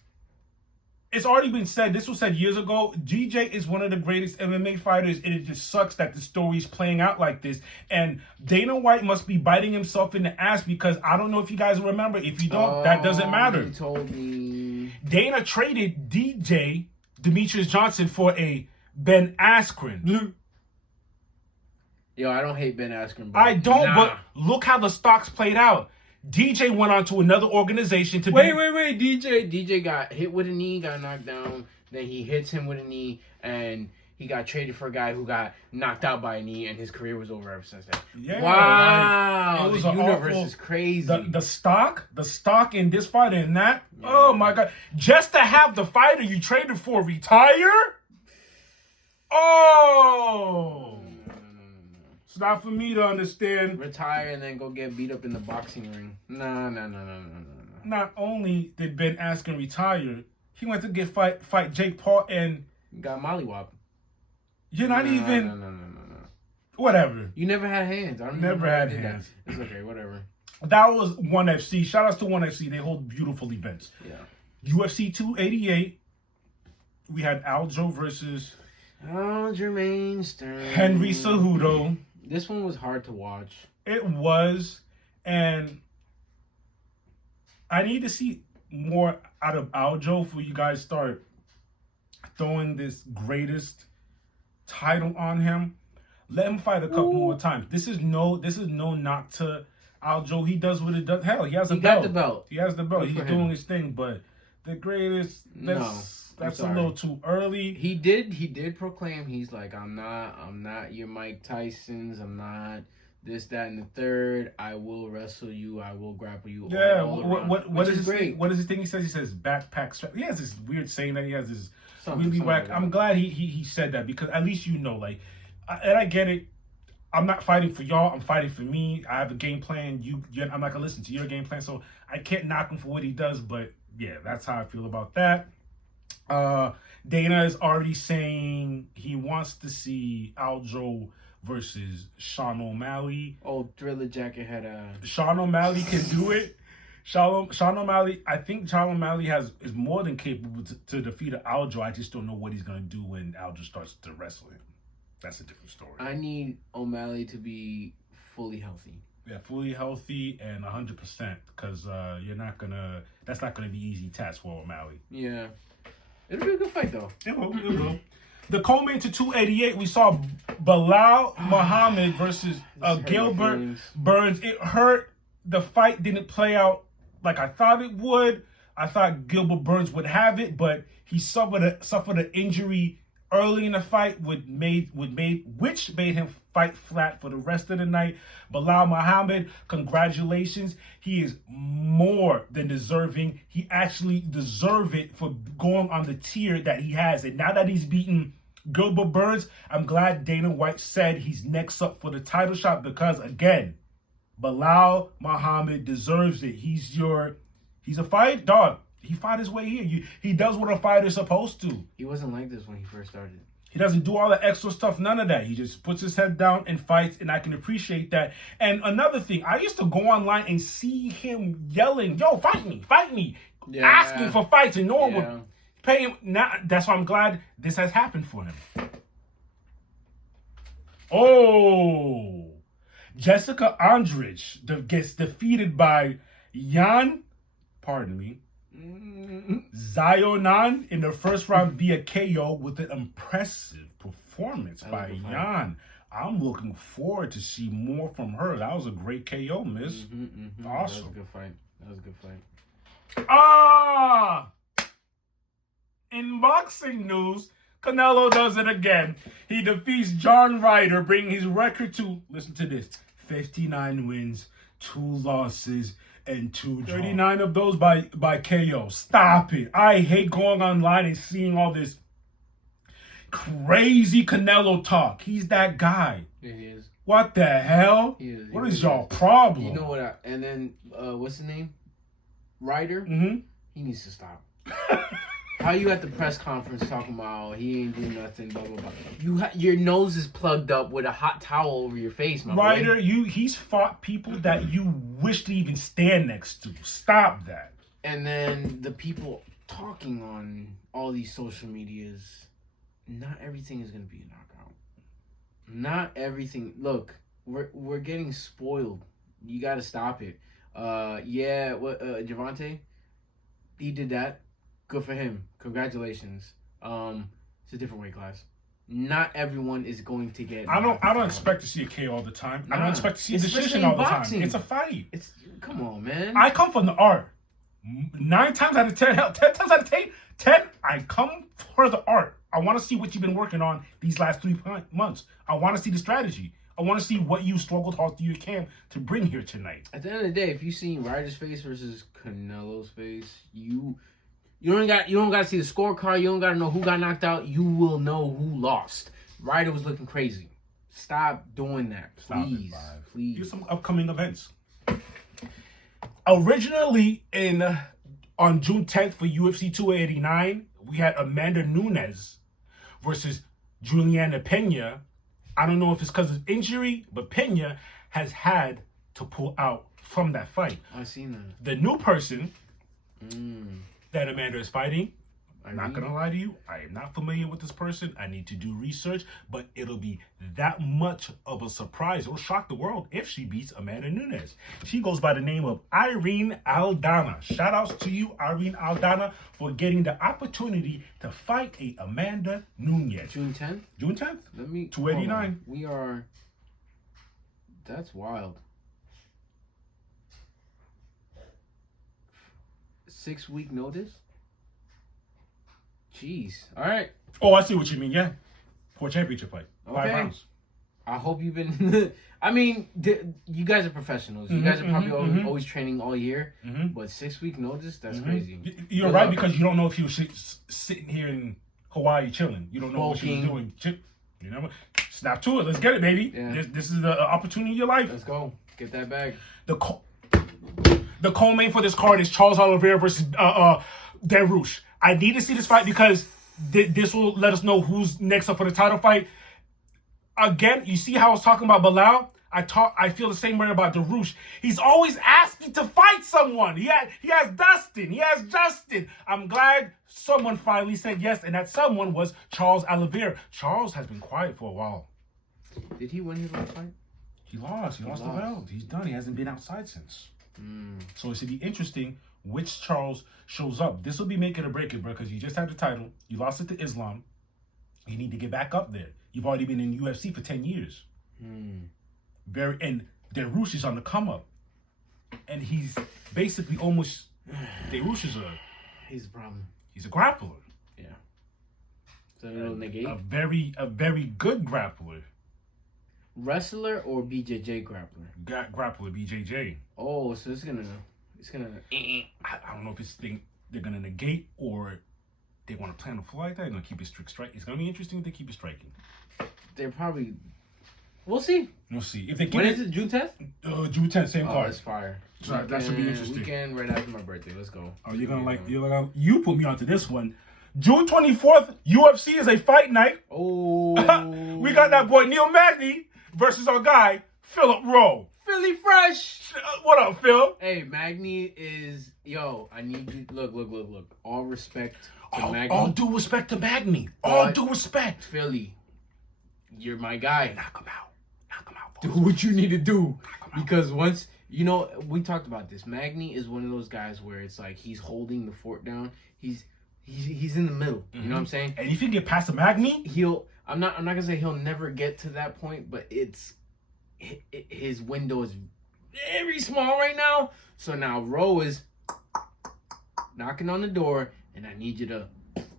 It's already been said. This was said years ago. DJ is one of the greatest MMA fighters, and it just sucks that the story is playing out like this. And Dana White must be biting himself in the ass because I don't know if you guys remember. If you don't, that doesn't matter. You told me. Dana traded DJ Demetrius Johnson for a Ben Askren. Yo, I don't hate Ben Askren. I don't, but look how the stocks played out. DJ went on to another organization to Wait. DJ got hit with a knee, got knocked down. Then he hits him with a knee, and he got traded for a guy who got knocked out by a knee, and his career was over ever since then. Yeah, wow. Like, it was the an universe awful, is crazy. The stock in this fight and that. Yeah. Oh my God! Just to have the fighter you traded for retire. Oh. It's not for me to understand. Retire and then go get beat up in the boxing ring. No. Not only did Ben Askren retire, he went to fight Jake Paul and got mollywop. You're not even. No. Whatever. You never had hands. I never had hands. That. It's okay. Whatever. That was 1FC. Shout outs to 1FC. They hold beautiful events. Yeah. UFC 288. We had Aljo versus Jermaine Sterling. Henry Cejudo. This one was hard to watch. It was, and I need to see more out of Aljo before you guys start throwing this greatest title on him. Let him fight a couple more times. This is no knock to Aljo. He does what it does. Hell, he has a belt. He got the belt. He has the belt. Good He's doing his thing, but the greatest. That's a little too early. He did proclaim he's like, I'm not your Mike Tyson's. I'm not this, that, and the third. I will wrestle you. I will grapple you. Yeah. All around, what is great. What is his thing? He says backpack strap. He has this weird saying that he has this really whack. Like I'm glad he said that because at least you know, like, and I get it. I'm not fighting for y'all. I'm fighting for me. I have a game plan. I'm not gonna listen to your game plan, so I can't knock him for what he does. But yeah, that's how I feel about that. Dana is already saying he wants to see Aljo versus Sean O'Malley. Oh, Thriller Jacket had a... Sean O'Malley can do it. Sean O'Malley, I think Sean O'Malley is more than capable to defeat Aljo. I just don't know what he's going to do when Aljo starts to wrestle him. That's a different story. I need O'Malley to be fully healthy. Yeah, fully healthy and 100% because that's not going to be easy task for O'Malley. Yeah. It'll be a good fight, though. It will. The co-main to 288, we saw Bilal Muhammad versus Gilbert Burns. It hurt. The fight didn't play out like I thought it would. I thought Gilbert Burns would have it, but he suffered an injury early in the fight, which made him fight flat for the rest of the night. Bilal Muhammad, congratulations. He is more than deserving. He actually deserves it for going on the tier that he has. And now that he's beaten Gilbert Burns, I'm glad Dana White said he's next up for the title shot because, again, Bilal Muhammad deserves it. He's a fight dog. He fought his way here. He does what a fighter's supposed to. He wasn't like this when he first started. He doesn't do all the extra stuff, none of that. He just puts his head down and fights, and I can appreciate that. And another thing, I used to go online and see him yelling, yo, fight me, asking for fights, and no one would pay him. Now, that's why I'm glad this has happened for him. Oh, Jessica Andrich gets defeated by Zionan in the first round via KO with an impressive performance by Yan. I'm looking forward to see more from her. That was a great KO, miss. Awesome. That was a good fight. That was a good fight. In boxing news, Canelo does it again. He defeats John Ryder, bringing his record to, listen to this, 59 wins, 2 losses, and 2 draws. 39 of those by KO. Stop it. I hate going online and seeing all this crazy Canelo talk. He's that guy. Yeah, he is. What the hell? He is. What is y'all problem? You know what? And then, what's his name? Ryder? Mm-hmm. He needs to stop. How you at the press conference talking about he ain't doing nothing, blah, blah, blah. Your nose is plugged up with a hot towel over your face, my Ryder, boy. he's fought people that you wish to even stand next to. Stop that. And then the people talking on all these social medias, not everything is going to be a knockout. Not everything. Look, we're getting spoiled. You got to stop it. Javante, he did that. Good for him. Congratulations. It's a different weight class. Not everyone is going to get. I don't expect to see a KO all the time. I don't expect to see a decision all the time. It's a fight. Come on, man. I come from the art. 9 times out of 10, hell, 10 times out of 10, I come for the art. I want to see what you've been working on these last 3 months. I want to see the strategy. I want to see what you struggled hard through your camp to bring here tonight. At the end of the day, if you seen Ryder's face versus Canelo's face, you don't got to see the scorecard. You don't got to know who got knocked out. You will know who lost. Ryder was looking crazy. Stop doing that, please. Please. Here's some upcoming events. Originally on June 10th for UFC 289, we had Amanda Nunes versus Juliana Pena. I don't know if it's because of injury, but Pena has had to pull out from that fight. I seen that. The new person that Amanda is fighting, I'm not Irene? going to lie to you, I am not familiar with this person. I need to do research, but it'll be that much of a surprise. It'll shock the world if she beats Amanda Nunes. She goes by the name of Irene Aldana. Shout outs to you, Irene Aldana, for getting the opportunity to fight a Amanda Nunes. June 10th? June 10th? Let me 289. We are. That's wild. 6-week notice? Jeez. All right. Oh, I see what you mean. Yeah. For championship fight. 5 Okay. rounds. I hope you've been. I mean, you guys are professionals. You guys are probably always training all year. But 6-week notice? That's crazy. You're right, because you don't know if he was sitting here in Hawaii chilling. You don't know what he was doing. You know, snap to it. Let's get it, baby. Yeah. This is the opportunity of your life. Let's go. Get that bag. The co-main for this card is Charles Oliveira versus Dariush. I need to see this fight because this will let us know who's next up for the title fight. Again, you see how I was talking about Bilal? I feel the same way about Dariush. He's always asking to fight someone. He has Dustin. He has Justin. I'm glad someone finally said yes, and that someone was Charles Oliveira. Charles has been quiet for a while. Did he win his last fight? He lost. He lost the belt. He's done. He hasn't been outside since. So it should be interesting which Charles shows up. This will be make it or break it, bro, because you just had the title. You lost it to Islam. You need to get back up there. You've already been in UFC for 10 years. And Dariush is on the come up. And he's basically almost... Dariush is He's a problem. He's a grappler. Yeah. So it'll negate? A very good grappler. Wrestler or BJJ grappler? Grappler, BJJ. Oh, so it's gonna. I don't know if they're gonna negate or they want to plan to fly like that. They're gonna keep it strict strike. It's gonna be interesting if they keep it striking. They're probably. We'll see. We'll see if they. When is it? June 10th? June 10th, same card. That's fire. So that should be interesting. Weekend right after my birthday. Let's go. Oh, you put me onto this one. June 24th, UFC is a fight night. Oh. We got that boy Neil Magny versus our guy Philip Rowe. Philly Fresh. What up, Phil? Hey, Magny is I need you. Look. All respect to Magny. All due respect to Magny. All due respect. Philly, you're my guy. Knock him out. Do what you need to do. Because once we talked about this. Magny is one of those guys where it's like he's holding the fort down. He's in the middle. You know what I'm saying? And if you get past the Magny, I'm not gonna say he'll never get to that point, but his window is very small right now. So now Ro is knocking on the door, and I need you to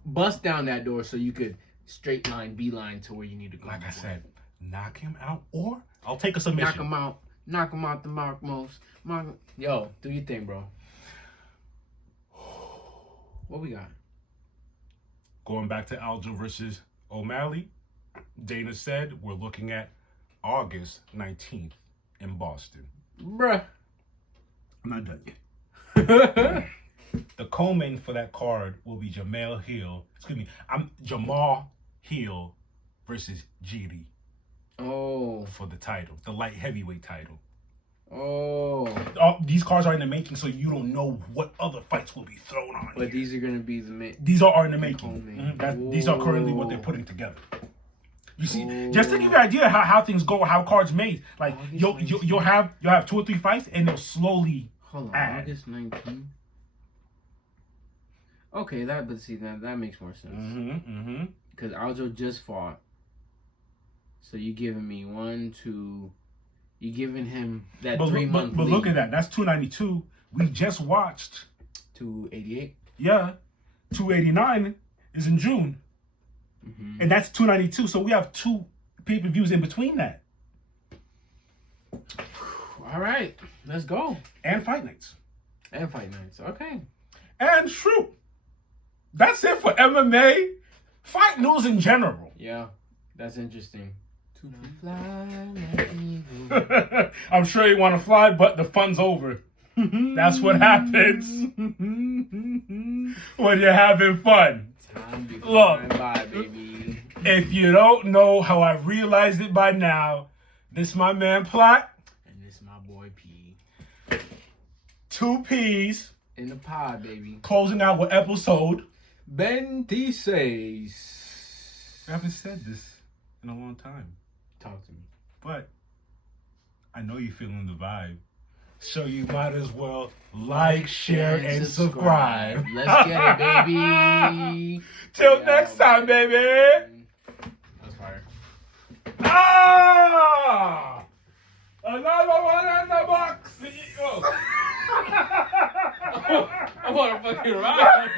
bust down that door so you could straight line, beeline to where you need to go. Like I said, knock him out, or I'll take a submission. Knock him out the mark most. Yo, do your thing, bro. What we got? Going back to Aljo versus O'Malley, Dana said we're looking at August 19th in Boston. Bruh. I'm not done yet. The co-main for that card will be Jamal Hill versus Giri. Oh. For the title, the light heavyweight title. Oh. These cards are in the making, so you don't know what other fights will be thrown on. But these are gonna be These are in the making. These are currently what they're putting together. You see, just to give you an idea how things go, how cards made. Like you'll have 2 or 3 fights, and they'll slowly add. August 19th. Okay, that makes more sense. Because Aljo just fought. So you giving me 1, 2. You giving him that 3-month. But look at that. That's 292. We just watched 288. Yeah, 289 is in June, and that's 292. So we have 2 pay-per-views in between that. All right, let's go. And fight nights. Okay. And shoot, that's it for MMA. Fight news in general. Yeah, that's interesting. Fly I'm sure you want to fly, but the fun's over. That's what happens when you're having fun. Look, by, baby. If you don't know how I realized it by now, this my man Platt. And this my boy P. 2 P's. In the pod, baby. Closing out with episode VEINTISEIS. I haven't said this in a long time. Talk to me. But I know you're feeling the vibe. So you might as well like, share, and subscribe. Let's get it, baby. Till next time, baby. That's fire. Ah! Another one in the box. I want to fucking ride.